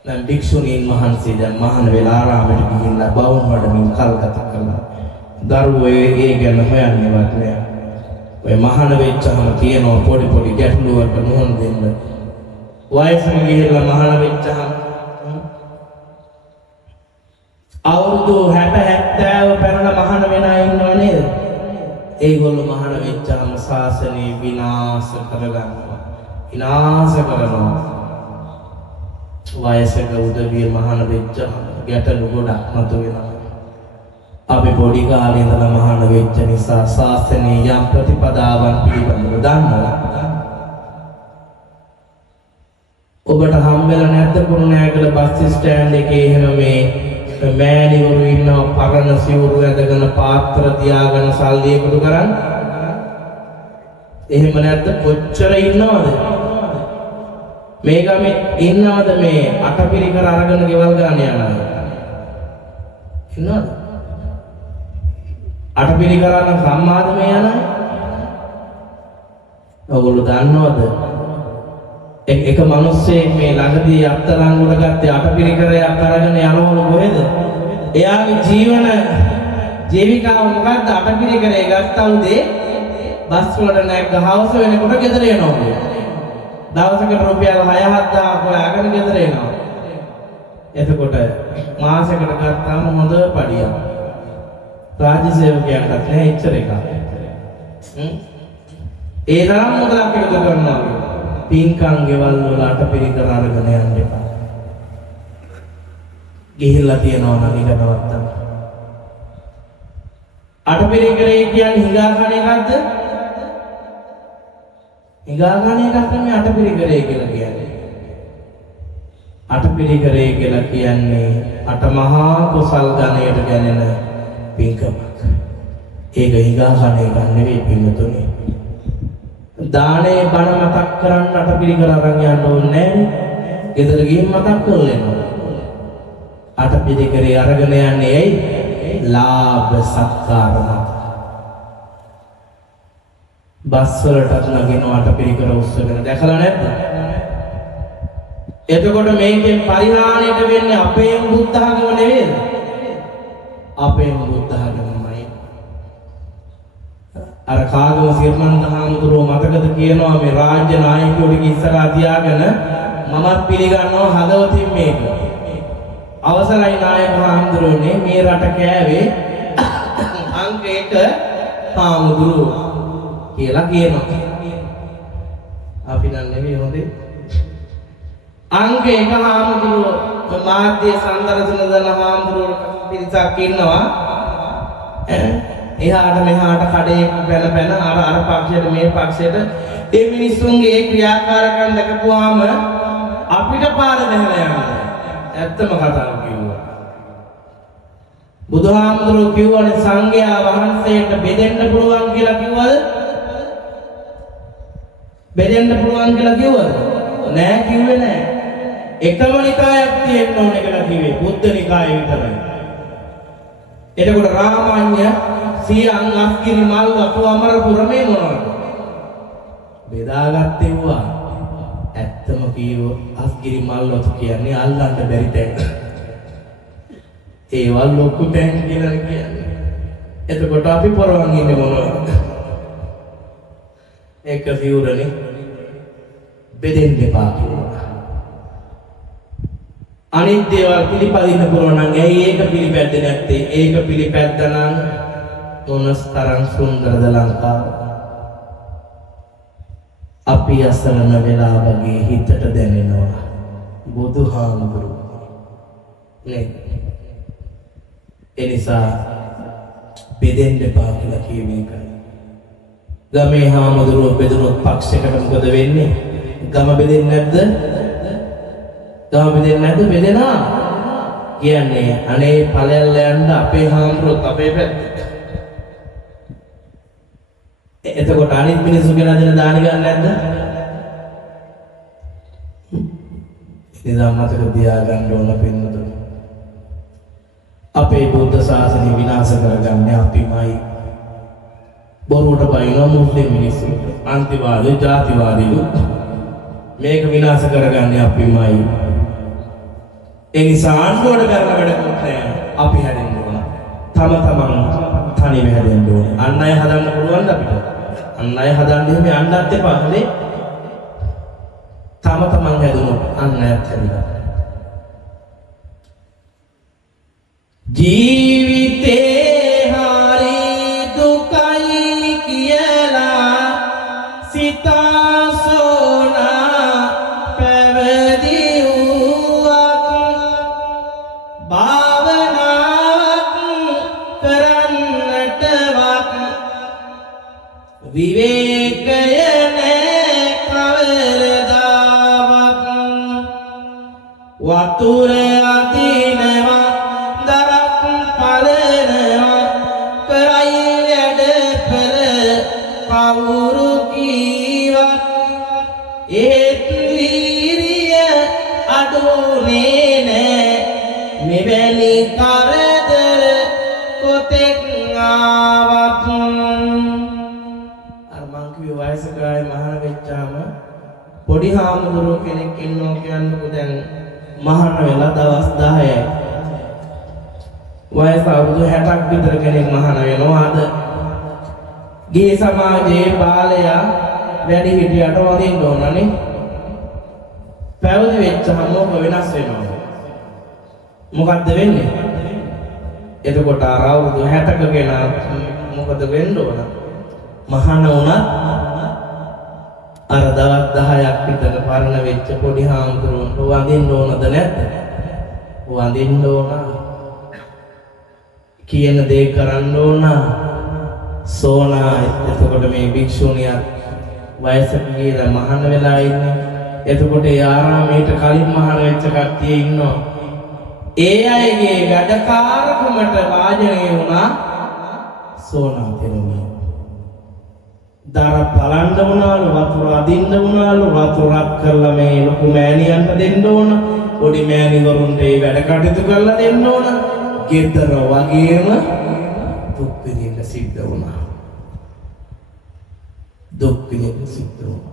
දැන් භික්ෂුණීන් වහන්සේ දැන් මහාන වෙලා ආරාමයට ගිහිල්ලා බවුන් වඩමින් කල්ගත කළා. දරුවෝ ඒ ගැන හොයන්නේවත් නෑ. ඔය මහාන වෙච්චාම තියෙනවා පොඩි පොඩි ගැටලු වලට මුහුණ දෙන්න. වයසට ගිහිල්ලා මහාන වෙච්චාම අවුරුදු 60 70 පැනලා මහාන වෙන අය ඉන්නව නේද? ඒගොල්ලෝ මහාන වෙච්චාම ශාසනය විනාශ කරගන්නවා. විනාශ කරනවා. වයසක උදවිය මහාන වෙච්ච ගැටලු ගොඩක් මතුවෙනවා. අපි පොඩි කාලේ ඉඳලා මහාන වෙච්ච නිසා ශාසනීය යම් ප්‍රතිපදාවන් පිළිබඳව දන්නවා. ඔබට හම්බෙලා නැද්ද කුරුණෑගල බස් ස්ටෑන්ඩ් එකේ එහෙම මේ මෑණිවරු ඉන්නවා පරණ සිවුරු ඇඳගෙන පාත්‍ර තියාගෙන සල්ලි එකතු කරන්? එහෙම නැද්ද? කොච්චර ඉන්නවද? මේ ගමේ ඉන්නවද මේ අටපිරිකර අරගෙන ගෙවල් ගන්න යන අය? ඉන්නවද? අටපිරිකර අරන් සම්මාදමේ යන අය? ඔයගොල්ලෝ දන්නවද? එක මිනිස්සෙක් මේ ළඟදී අත්තරන් වල ගත්තේ අටපිරිකරයක් අරගෙන යනවලු කොහෙද? එයාගේ ජීවිකාව මොකද්ද? අටපිරිකරේ ගත්තා උදේ බස් වලට නැග්ග හවස වෙනකොට ගෙදර එනවා. දවසකට රුපියල් 6-7000 හොයාගෙන ගෙදර එනවා. එතකොට මාසෙකට ගත්තාම හොඳ පඩියක්. රාජ්‍ය සේවකයන්ටත් නෑ එච්චර එකක්. ඒ තරම් මොකක්ද එකතු කරනවා. පින්කම් ගෙවල් වල අටපිරිකර අරගෙන යන්න එපා. ගිහිල්ලා තියනවා නම් ඊට නවත්තන්න. අටපිරිකරේ කියන්නේ හිඟා කණ එකක්ද? හිඟා කණ එකක් නෙමෙයි අටපිරිකරේ කියලා කියන්නේ. අටපිරිකරේ කියලා කියන්නේ අටමහා කුසල් ගණයට ගැනෙන පින්කමක්. ඒක හිඟා කණ එකක් නෙවෙයි පින්තුනේ. දානේ බණ මතක් කරන්න අටපිරිකර අරන් යන්න ඕනේ නැහැ. ගෙදර ගිහින් මතක් කරලා එනවා. අටපිරිකරේ අරගෙන යන්නේ ඇයි? ලාභ සත්කාර මත. බස් වලටත් නගිනවා අටපිරිකර උස්සගෙන දැකලා නැද්ද? එතකොට මේකෙන් පරිහානියට වෙන්නේ අපේම බුද්ධ ආගම නෙවෙයිද? අපේම බුද්ධ ආගමයි. අර කාගම සිරණන්ද හාමුදුරුවෝ මතකද කියනවා මේ රාජ්‍ය නායකයෝට ඉස්සරහා තියාගෙන මමත් පිළිගන්නවා හදවතින් මේක. අවසරයි නායක හාමුදුරුවනේ මේ රට කෑවේ අංක 1 හාමුදුරුවෝ කියලා කියනවා. අපි නම් නෙවෙයි හොඳේ. අංක 1 හාමුදුරුවෝ මාධ්‍ය සංදර්ශන දන හාමුදුරුවෝ පිරිසක් ඉන්නවා. එහාට මෙහාට කඩේ පැන අර පක්ෂයට මේ පක්ෂයට ඒ මිනිස්සුන්ගේ ඒ ක්‍රියාකාරකම් දැකපුවාම අපිට පාර දැහැලා යනවා. ඇත්තම කතාව කිව්වා. බුදුහාමුදුරුවෝ කිව්වනේ සංඝයා වහන්සේට බෙදෙන්න පුළුවන් කියලා කිව්වද? බෙදෙන්න පුළුවන් කියලා කිව්වද? නෑ කිව්වේ නෑ. එකම නිකායක් තියෙන්න ඕනේ කියලා කිව්වේ බුද්ධ නිකාය විතරයි. එතකොට රාමඤ්ඤ සියං අස්කිරි මල් වතු අමරපුරමේ මොනවද? බෙදාගත්තේ වුණා. ඇත්තම කියෝ අස්කිරි මල් වතු කියන්නේ අල්ලන්න බැරි තැන්. ඒවල් ලොකු තැන් කියලා කියන්නේ. එතකොට අපි පොරවන් ඉන්නේ මොනවද? එක සිවුරනේ බෙදෙන්න එපා කියලා. අනිත් දේවල් පිළිපදින්න පුළුවන් නම් ඇයි ඒක පිළිපැද්දේ නැත්තේ? ඒක පිළිපැද්දා නම් මොනස්තරම් සුන්දරද ලංකාව. අපි අසරණ වෙලා වගේ හිතට දැනෙනවා බුදුහාමුදුරුවෝ නේ. එනිසා බෙදෙන්න එපා කියලා කියව එකයි. ගමේ හාමුදුරුවෝ බෙදුනොත් පක්ෂයකට මොකද වෙන්නේ? ගම බෙදෙන්නේ නැද්ද? ගම බෙදෙන්නේ නැද්ද? බෙදෙනවා කියන්නේ අනේ ඵලයල්ල යන්න අපේ හාමුදුරුවෝත් අපේ පැත්තට. එතකොට අනිත් මිනිස්සු ගැන දෙන දාන ගන්න නැද්ද? ඉතින් මතක තියාගන්න ඕන පින්නතුනි. අපේ බුද්ධ ශාසනය විනාශ කරගන්නේ අපිමයි. බොරුවට බයිනවා මුස්ලිම් මිනිස්සු. අන්තිවාදී, ජාතිවාදීලු මේක විනාශ කරගන්නේ අපිමයි. ඒ නිසා ආණ්ඩුවට බැරලා වැඩකුත් නැහැ. අපි හැදෙන්න ඕන. තම තමන් තනිව හැදෙන්න ඕනේ. අන් අය හදන්න පුළුවන් අපිට. අන් අය හදන්න එහෙම යන්නත් එපා නේ. තම තමන් හැදුනොත් අන් අයත් හැදිලා. ජීවිතේ හරි දුකයි කියලා සිතාසෝනා පැවදි වූවක් භාවනාවක් කරන්නටවත් විවේකය නැ කවරදාවත් වතුර අදිනවා දරක් පලනවා කරයි වැඩ පෙර කවුරු කීවත් ඒත් වීරිය අඩුනේ නැ මෙවැනි කරදර කොතෙක් ආවත්. අර මං කිව්ව වයසක අය මහාන වෙච්චාම පොඩි හාමුදුරුවෝ කෙනෙක් ඉන්නෝ කියන්නකෝ දැන් මහාන වෙලා දවස් 10යි. වයස අවුරුදු 60ක් විතර කෙනෙක් මහාන වෙනවා. අද ගේ සමාජයේ බාලයා වැඩි හිටියට වදින්න ඕනනේ. පැවිදි වෙච්චම මොකද වෙනස් වෙනවද? මොකද්ද වෙන්නේ? එතකොට අර අවුරුදු 60ක කෙනා මොකද වෙන්න ඕන? මහාන වුණත් අර දවස් 10ක් විතර පරණ වෙච්ච පොඩි හාමුදුරුවන්ට වඳින්න ඕනද නැද්ද? වඳින්න ඕන. කියන දේ කරන්න ඕන. සෝනා එතකොට මේ භික්ෂුණියක් වයසක ගිහලා මහාන වෙලා ඉන්නේ. එතකොට ඒ ආරාමයට කලින් මහාන වෙච්ච කට්ටිය ඉන්නවා. ඒ අයගේ වැඩකාරකමට වාජනය වුණා සෝනා තෙරුණිය. දර බලන්න වුණාලු, වතුර අදින්න වුණාලු, වතුරක් කරලා මේ ලොකු මෑණියන්ට දෙන්න ඕන, පොඩි මෑණිවරුන්ට ඒ වැඩ කටයුතු කරලා දෙන්න ඕන. ගෙදර වගේම දුක් විඳින්න සිද්ධ වුණා. දුක් විඳින්න සිද්ධ වුණා.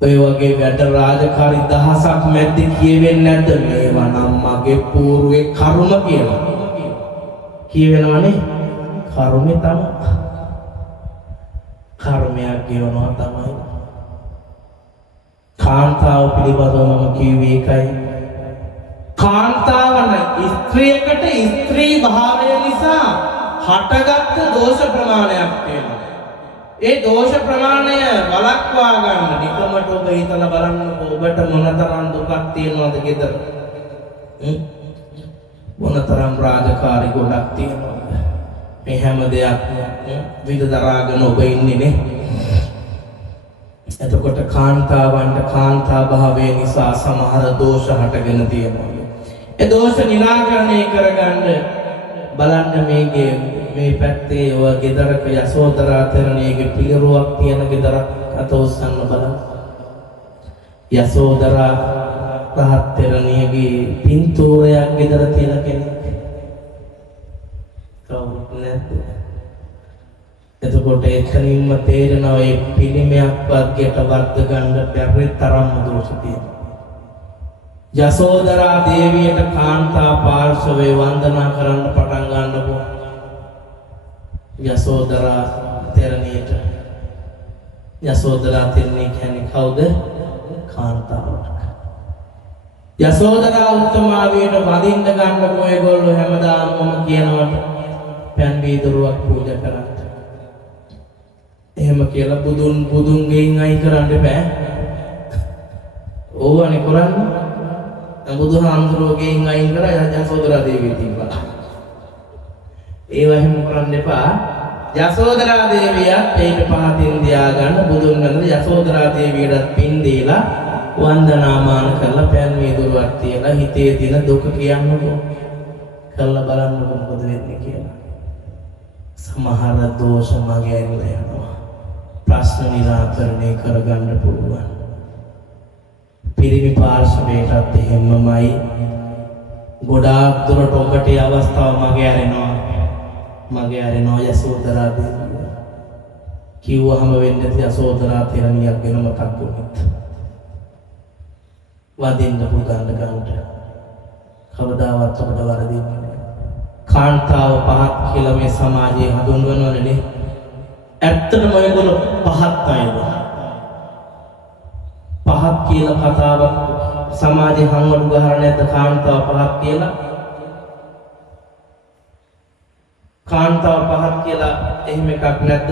ඔය වගේ වැඩ රාජකාරී දහසක් මැද්දේ කියවෙන්නේ නැද්ද? මේවා නම් මගේ పూర్වේ කර්ම කියලා. කියවෙනවනේ. කර්මේ තමයි. කර්මයක් කියනවා තමයි. කාන්තාව පිළිබඳව මම කිව්වේ ඒකයි. කාන්තාව ස්ත්‍රියකට ස්ත්‍රී භාවය නිසා හටගත්ත දෝෂ ප්‍රමාණයක් තියෙනවා. ඒ දෝෂ ප්‍රමාණය වළක්වා ගන්න නිකමට ඔබ හිතලා බලන්නකෝ ඔබට මොනතරම් දුකක් තියෙනවද ගෙදර? මොනතරම් රාජකාරී ගොඩක් තියෙනවද? මේ හැම දෙයක්ම විඳ දරාගෙන ඔබ ඉන්නේ නේ. එතකොට කාන්තාවන්ට කාන්තා භාවය නිසා සමහර දෝෂ හටගෙන තියෙනවා. ඒ දෝෂ නිරාකරණය කරගන්න බලන්න මේ පැත්තේ ඔය ගෙදරක යසෝදරා තෙරණියගේ පිළිරුවක් තියෙන ගෙදරක් අත උස්සන්න බලන්න. යසෝදරා රහත් තෙරණියගේ පින්තූරයක් ගෙදර තියෙන කෙනෙක් කවුරුත් නැද්ද? එතකොට එතනින්ම තේරෙනවා මේ පිළිමයක් වර්ගයට වර්ධ ගන්න බැරි තරම්ම දෝෂ තියෙනවා. යසෝදරා දේවියට කාන්තා පාර්ශවයේ වන්දනා කරන්න පටන් ගන්නකො යසෝදරා තෙරණියට යසෝදරා තෙරණිය කියන්නේ කවුද? කාන්තාවට. යසෝදරා උත්තමාවියට වදින්න ගන්නකො ඒගොල්ලෝ හැමදාම මම කියනවට පෑන් වීදුරුවක් පූජා කරන්න. එහෙම කියලා බුදුන්ගෙන් අයින් කරන්න බෑ. ඕවනේ කරන්නේ. බුදුහාමුදුරුවෝගෙන් අයින් කරලා යසෝදරා දේවිය තිබ්බා. ඒව එහෙම කරන්න එපා. යසෝදරා දේවියත් ඒට පහතින් තියාගන්න බුදුන් වහන්සේ යසෝදරා දේවියට පින් දීලා වන්දනාමාන කරලා පෑන් වීදුරුවක් තියලා හිතේ තියෙන දුක කියන්නකො. කරලා බලන්නකො මොකද වෙන්නේ කියලා. සමහර දෝෂ මගේ ඇවිල්ලා යනවා. ප්‍රශ්න නිරාකරණය කරගන්න පුළුවන්. පිරිමි පාර්ශවයටත් එහෙමමයි. ගොඩාක් දුරට ඔබට ඒ අවස්ථාව මගේ ඇරෙනවා යසෝදරා දේවිය. කිව්වහම වෙන්නේ යසෝදරා තෙරණියක් ගැන මතක් වුණත්. වදින්න පුදන්න ගන්නට කවදාවත් ඔබට වරදින්නේ නැහැ. කාන්තාව පහත් කියලා මේ සමාජයේ හඳුන්වනවනේ නේ. ඇත්තටම ඒගොල්ලෝ පහත් අයද? පහත් කියලා කතාවක් සමාජයේ හංවඩු ගහලා නැද්ද කාන්තාව පහත් කියලා? කාන්තාව පහත් කියලා එහෙම එකක් නැද්ද?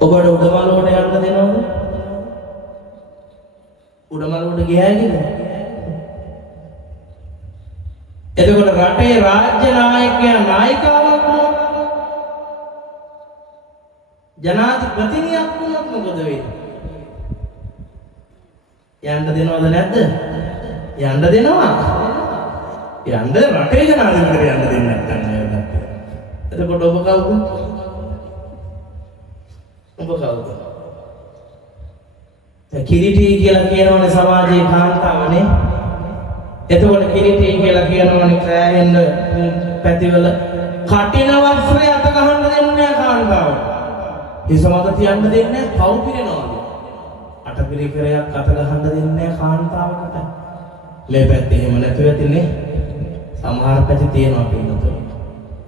ඔබට උඩමළුවට යන්න දෙනවද? උඩමළුවට ගියාද? එතකොට රටේ රාජ්‍ය නායකයා නායිකාවක් වුණොත් ජනාධිපතිනියක් වුණොත් මොකද වෙන්නේ? යන්න දෙනවද නැද්ද? යන්න දෙනවා. යන්න රටේ ජනාධිපතිට යන්න දෙන්නේ නැත්නම් එතකොට ඔබ කවුද? ඔබ කවුද? කිරිටි කියලා කියනවනේ සමාජයේ කාන්තාවනේ. එතකොට කිරිටි කියලා කියනවනේ සෑහෙන්න පැතිවල කටින වස්ත්‍රය අත ගහන්න දෙන්නේ නැහැ කාන්තාවට. හිස මත තියන්න දෙන්නේ නැහැ පව් පිරෙනවාද? අටපිරිකරයක් අත ගහන්න දෙන්නේ නැහැ කාන්තාවකට. මේ පැත්තේ එහෙම නැතුව ඇතිනේ. සමහර පැති තියෙනවා පින්නතෝ.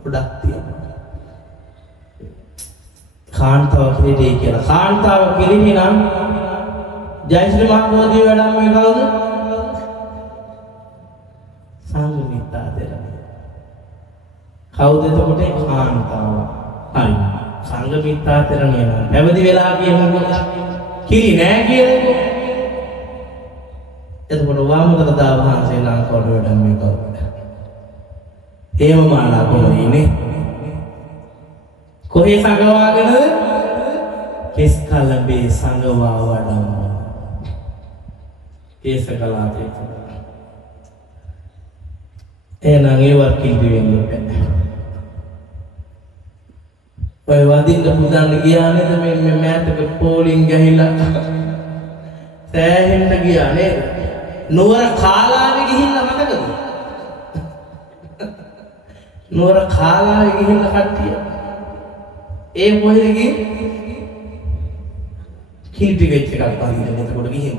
ගොඩක් තියෙනවා. කාන්තාව කිරිටි කියලා. කාන්තාව කිරිටි නම් ජයශ්‍රී මහබෝධිය වැඩම මේ කවුද? සංඝමිත්තා තෙරණිය. කවුද එතකොට කාන්තාව? හරි. සංඝමිත්තා තෙරණිය නම් පැවිදි වෙලා කියනකොට කිරි නෑ කියනකොට. එතකොට වාමදරදා වහන්සේ ලංකාවට වැඩන්නේ කවුද? හේමමාලා කොහොමනේ? කොහේ සංගවාගෙනද? කෙස් කලඹේ සංගවා වඩම්. ඒස කලාපේ. එහෙනම් ඒවත් කිව්වෙ වෙන්නේ. ඔය වදින්න පුදන්න ගියා නේද මේ මෑතක පෝලිං ගහිලා සෑහෙන්න ගියා නේද? නුවර කාලාවේ ගිහිල්ලා මතකද? නුවර කාලාවේ ගිහිල්ලා කට්ටිය ඒ මොහේද ගියේ? කීටි වෙච්ච එකක් වදින්න එතකොට ගිහින්.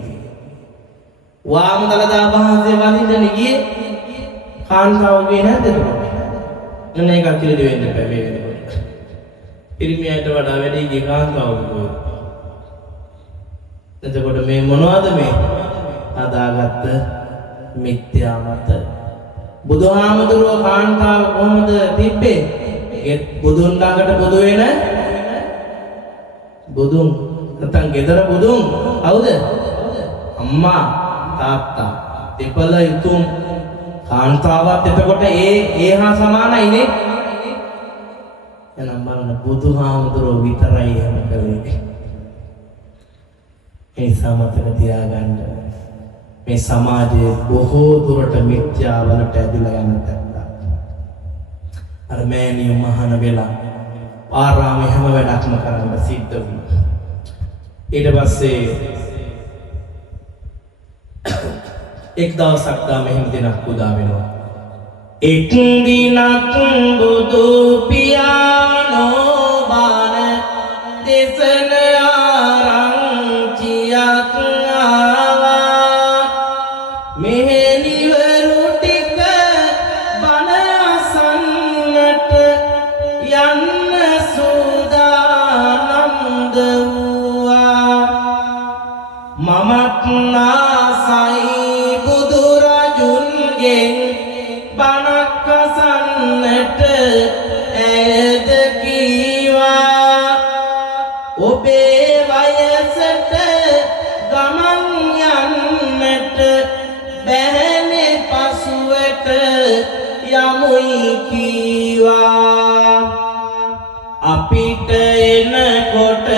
වාමදලදා වහන්සේ වදින්න ගියේ කාන්තාවගේ නැද්ද එතකොට? එන්න එකක් කියලා දෙවෙන්න බෑ මේ වෙනකොට. පිරිමියට වඩා වැඩි ගිය කාන්තාවෝ. එතකොට මේ මොනවද මේ අදාගත්ත මිත්‍යා මත? බුදුහාමුදුරුවෝ කාන්තාව කොහොමද තිබ්බේ? ඒ බුදුන් ළඟට බුදු වෙන බුදුන් නැත්නම් ගෙදර බුදුන් කවුද? අම්මා තාත්තා දෙපළ යුතුම් කාන්තාවත් එතකොට ඒ හා සමානයිනේ. එනම් බලන්න බුදුහාමුදුරුවෝ විතරයි එහෙම කළේ. ඒ සමතක තියාගන්න මේ සමාජයේ බොහෝ දුරට මිත්‍යාවලට ඇදලා යන තැනක්. අර මෑණියෝ මහාන වෙලා ආරාමේ හැම වැඩක්ම කරන්න සිද්ධ වුණා. ඊට පස්සේ එක් දවසක් මෙහෙම දිනක් උදා වෙනවා. එක් දිනක් බුදු පියාණෝ බාන දේශන ආරංචියක් ආවා. මෙහෙණිවරු ටික බණ අසන්නට යන්න සූදානම් වූවා. මමත් ආසයි බුදුරජුන්ගෙන් බණක් අසන්නට ඇයද කීවා. ඔබේ වයසට ගමන් යන්නට බැහැනේ පසුවට යමුයි කීවා. අපිට එනකොට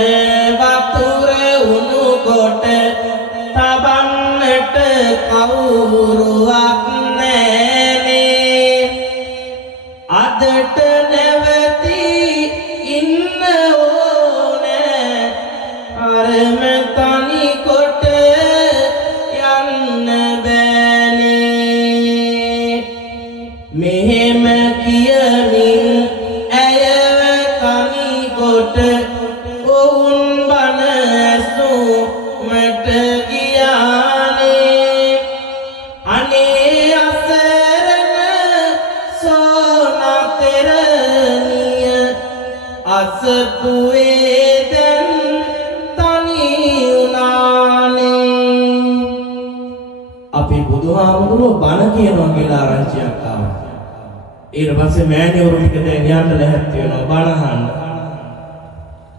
වතුර උණු කොට තබන්නට කවුරුවක් නෑනේ. අදට නැවතී ඉන්න ඕනේ අරම තනි කොට යන්න බෑනේ. මෙහෙම කියමින් ඇයව තනි කොට ඔවුන් බණ ඇසුමට ගියානේ. අනේ අසරණ සෝනතරණිය අසපුවේ දැන් තනි වුණානේ. අපි බුදුහාමුදුරුවෝ බණ කියනවා කියලා ආරංචියක් ආවා. ඊට පස්සේ මෑණියෝ ටික දැන් යන්න ලැහැත් වෙනවා බණ අහන්න.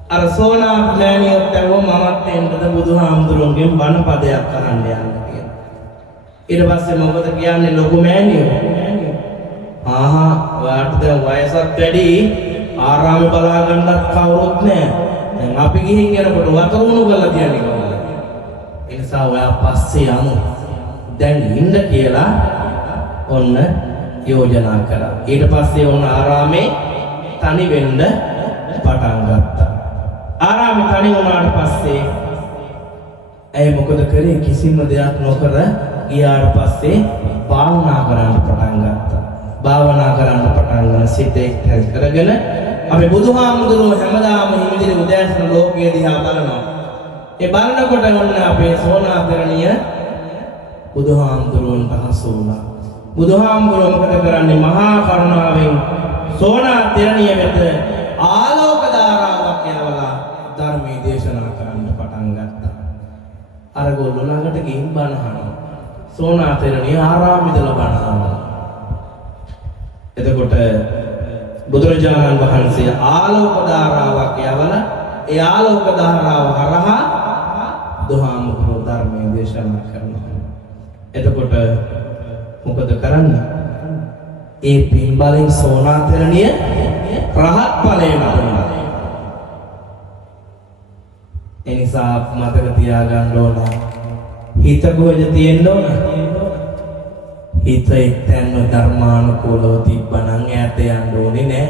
අර සෝනා මෑණියෝත් ඇහුවා මමත් එන්නද බුදුහාමුදුරුවන්ගෙන් බණ පදයක් අහන්න යන්න කියලා. ඊට පස්සේ මොකද කියන්නේ ලොකු මෑණියෝ? ආහා ඔයාට දැන් වයසත් වැඩි ආරාමේ බලා ගන්නත් කවුරුත් නැහැ. දැන් අපි ගිහින් යනකොට වතුර උණු කරලා තියන්නේ කොහොමද? ඒ නිසා ඔයා පස්සේ යමු. දැන් ඉන්න කියලා ඔන්න යෝජනා කරා. ඊට පස්සේ ඔන්න ආරාමේ තනි වෙන්න පටන් ගත්තා. ආරාමේ තනි වුණාට පස්සේ ඇය මොකද කරේ? කිසිම දෙයක් නොකර ගියාට පස්සේ භාවනා කරන්න පටන් ගත්තා. භාවනා කරන්න පටන් ගන්න සිත එක්තැන් කරගෙන අපි බුදුහාමුදුරුවෝ හැමදාම හිමිදිරි උදෑසන ලෝකයේ දිහා බලනවා. ඒ බලනකොට ඔන්න අපේ සෝනාතරණිය බුදුහාමුදුරුවන්ට හසු වුණා. බුදුහාමුදුරුවෝ මොකද කරන්නේ? මහා කරුණාවෙන් සෝනාතරණිය වෙත ආලෝක ධාරාවක් යවලා ධර්මයේ දේශනා කරන්න පටන් ගත්තා. අර ගොල්ලෝ ළඟට ගිහින් බණ අහනවා. සෝනාතරණිය ආරාමෙදලා බණ අහනවා. එතකොට බුදුරජාණන් වහන්සේ ආලෝක ධාරාවක් යවලා ඒ ආලෝක ධාරාව හරහා බුදුහාමුදුරුවෝ ධර්මයේ දේශනා කරනවා. එතකොට මොකද කරන්නේ? ඒ පින්බලෙන් සෝනාතරණිය රහත් ඵලය ලබනවා. එනිසා මතක තියාගන්න ඕන හිත කොහෙද තියෙන්න ඕන? හිත එක්තැන්ව ධර්මානුකූලව තිබ්බනම් ඈත යන්න ඕනේ නෑ.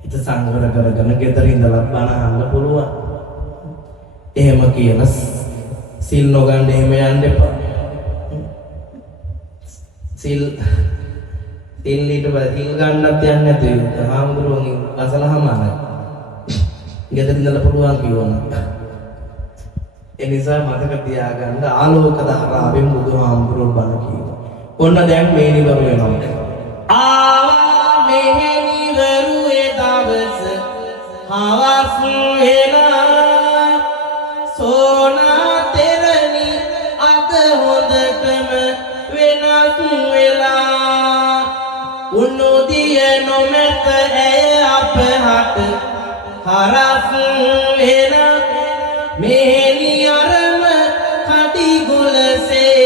හිත සංවර කරගෙන ගෙදර ඉඳලා බණ අහන්න පුළුවන්. එහෙම කියලා සිල් නොගන්න එහෙම යන්න එපා. සිල් ඊට පස්සේ ගන්නත් යන්නේ නැතුව හාමුදුරුවන්ගෙන් අසලහමානයි. ගෙදර ඉඳලා පුළුවන් කිව්වනම්. ඒ නිසා මතක තියාගන්න ආලෝක ධාරාවෙන් බුදුහාමුදුරුවෝ බණ කියනවා. ඔන්න දැන් මේ නිවරු වෙනවා. ආවා මෙහෙ නිවරුේ දවස හවස් වෙලා සෝනා තෙරණි අද හොඳටම වෙනස් වෙලා උන්නෝදිය නොමැත ඇය අපහට හරස් වෙලා මෙහෙණි අරම කඩිගුලසේ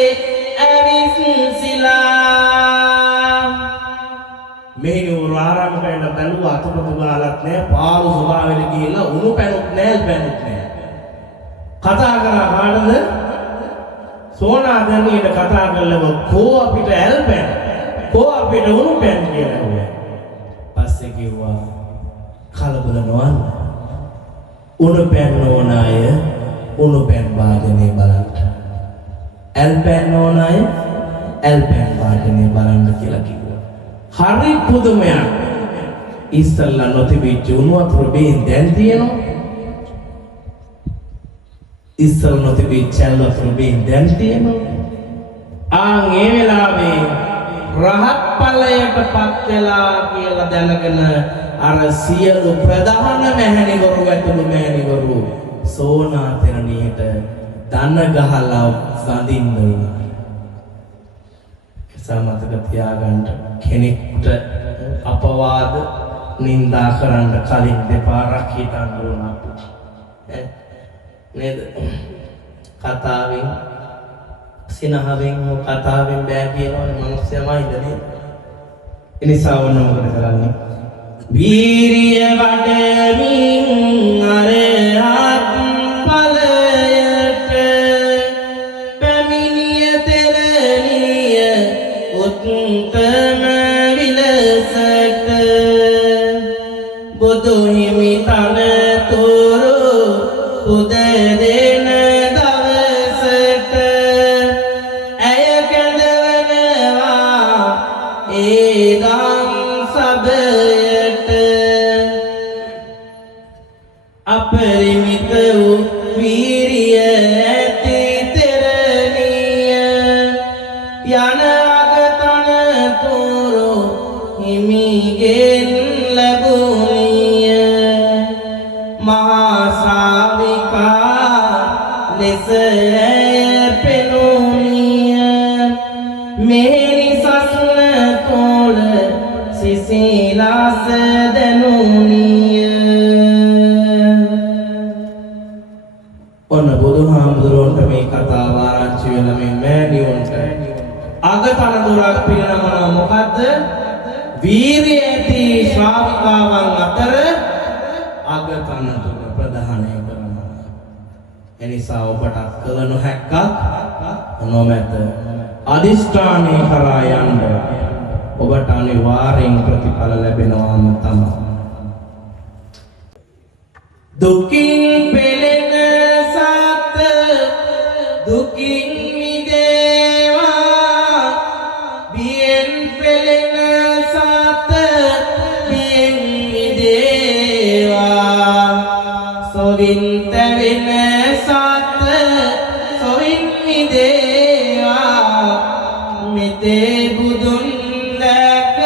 ඇවිස්සිලා මෙහෙණි ආරාමයට එන බැලුවා අතපොත ගාලත් නෑ පාළු ස්වභාවයට ගිහිල්ලා උණු පැනුත් නෑ පැනුත් නෑ කතා කරා කාටද සෝනා දැනියට කතා කළව කෝ අපිට ඇල්පැන් කෝ අපිට උණු පැන් කියලා කිව්වා. පස්සේ කිව්වා කලබල නොවන්න. උණු පැන් ඕන අය උණු පැන් වාදනය බලන්න. ඇල්පැන් ඕන අය ඇල්පැන් වාදනය බලන්න කියලා කිව්වා. හරි පුදුමයක්. ඉස්සල්ලා නොතිබිච්ච උණු වතුර බෙහෙන් දැන් තියෙනවා. ඉස්සල් නොතිබිච්ච ඇල් වතුර බෙහෙන් දැන් තියෙනවා. ඒ වෙලාවේ රහත් ඵලයටපත් වෙලා කියලා දැනගෙන අර සියලු ප්‍රධාන මෑණිවරු ඇතුළු මෑණිවරු සෝනා තෙරණියට දන ගහලා වඳින්න උනා. සමතක තියාගන්න කෙනෙක්ට අපවාද නින්දා කරන්න කලින් දෙපාරක් හිතන්න ඕන නේද? කතාවෙන් සිනහවෙන් කතාවෙන් බෑ කියනවනේ මිනිස්සුමයි ඉඳනේ. ඒ නිසා වුණ මොකද කරන්නේ? වීරිය වඩමින් අරහත් ඵලයට පැමිණිය තෙරණිය උත්තම විලසට බුදු හිමි තනතුරු පුද දෙන දවසට ඇය කැඳවනවා ඒ දම් සබයට අපරිමිත වූ වීරිය ඇති තෙරණිය යන අගතනතුරු හිමිගෙන් ලැබුණිය මහා ශ්‍රාවිකා ලෙස පෙනුණිය මෙහෙණි සසුන තෝල සිසිලස දැනුණිය. ඔන්න බුදුහාමුදුරුවන්ට මේ කතාව ආරංචි වෙලා මේ මෑණියොන්ට අගතනතුරක් පිරිනමනවා. මොකද්ද? වීරිය ඇති ශ්‍රාවිකාවන් අතර අගතනතුර ප්‍රධානය කරනවා. එනිසා ඔබට කළ නොහැක්කක් නොමැත. අදිෂ්ඨානය කරා යන්න ඔබට අනිවාර්යෙන් ප්‍රතිඵල ලැබෙනවාම තමයි. දුකින් පෙළෙන සත් දුකින් මිදේවා බියෙන් පෙළෙන සත් බියෙන් මිදේවා සොවින් තැවෙන සත් සොවින් මිදේවා මෙතේ බුදුන් දැක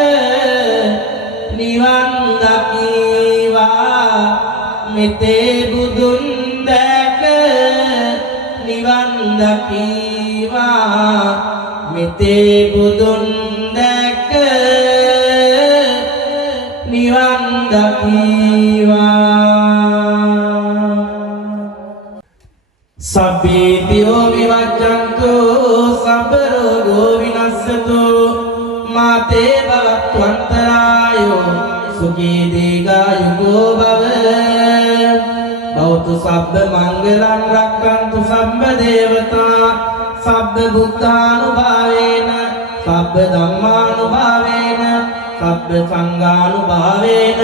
නිවන් දකීවා මෙතේ බුදුන් දැක නිවන් දකීවා මෙතේ බුදුන් දැක සබ්බීතියෝ විවජ්ජන්තු සබ්බ රෝගෝ විනස්සතු මාතේ භවත්වන්තරායෝ සුඛී දීඝායුකෝ භව භවතු සබ්බ මංගලං රක්ඛන්තු සබ්බ දේවතා සබ්බ බුද්ධානුභාවේන සබ්බ ධම්මානුභාවේන සබ්බ සංඝානුභාවේන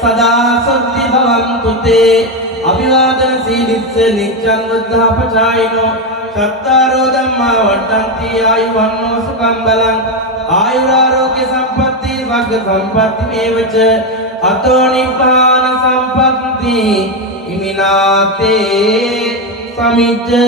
සදා සත්‍ති භවන්තු තේ අභිවාදන සීලිස්ස නිච්ඡං වද්ධාපචායිනෝ චත්තාරෝ ධම්මා වට්ටන්ති ආයුවන්නෝ සුඛං බලං ආයුරාෝග්‍ය සම්පatti වග්ග සම්පatti මේවච අතෝ නිපාන සම්පatti ඉමිනාතේ සමිජ්ජතු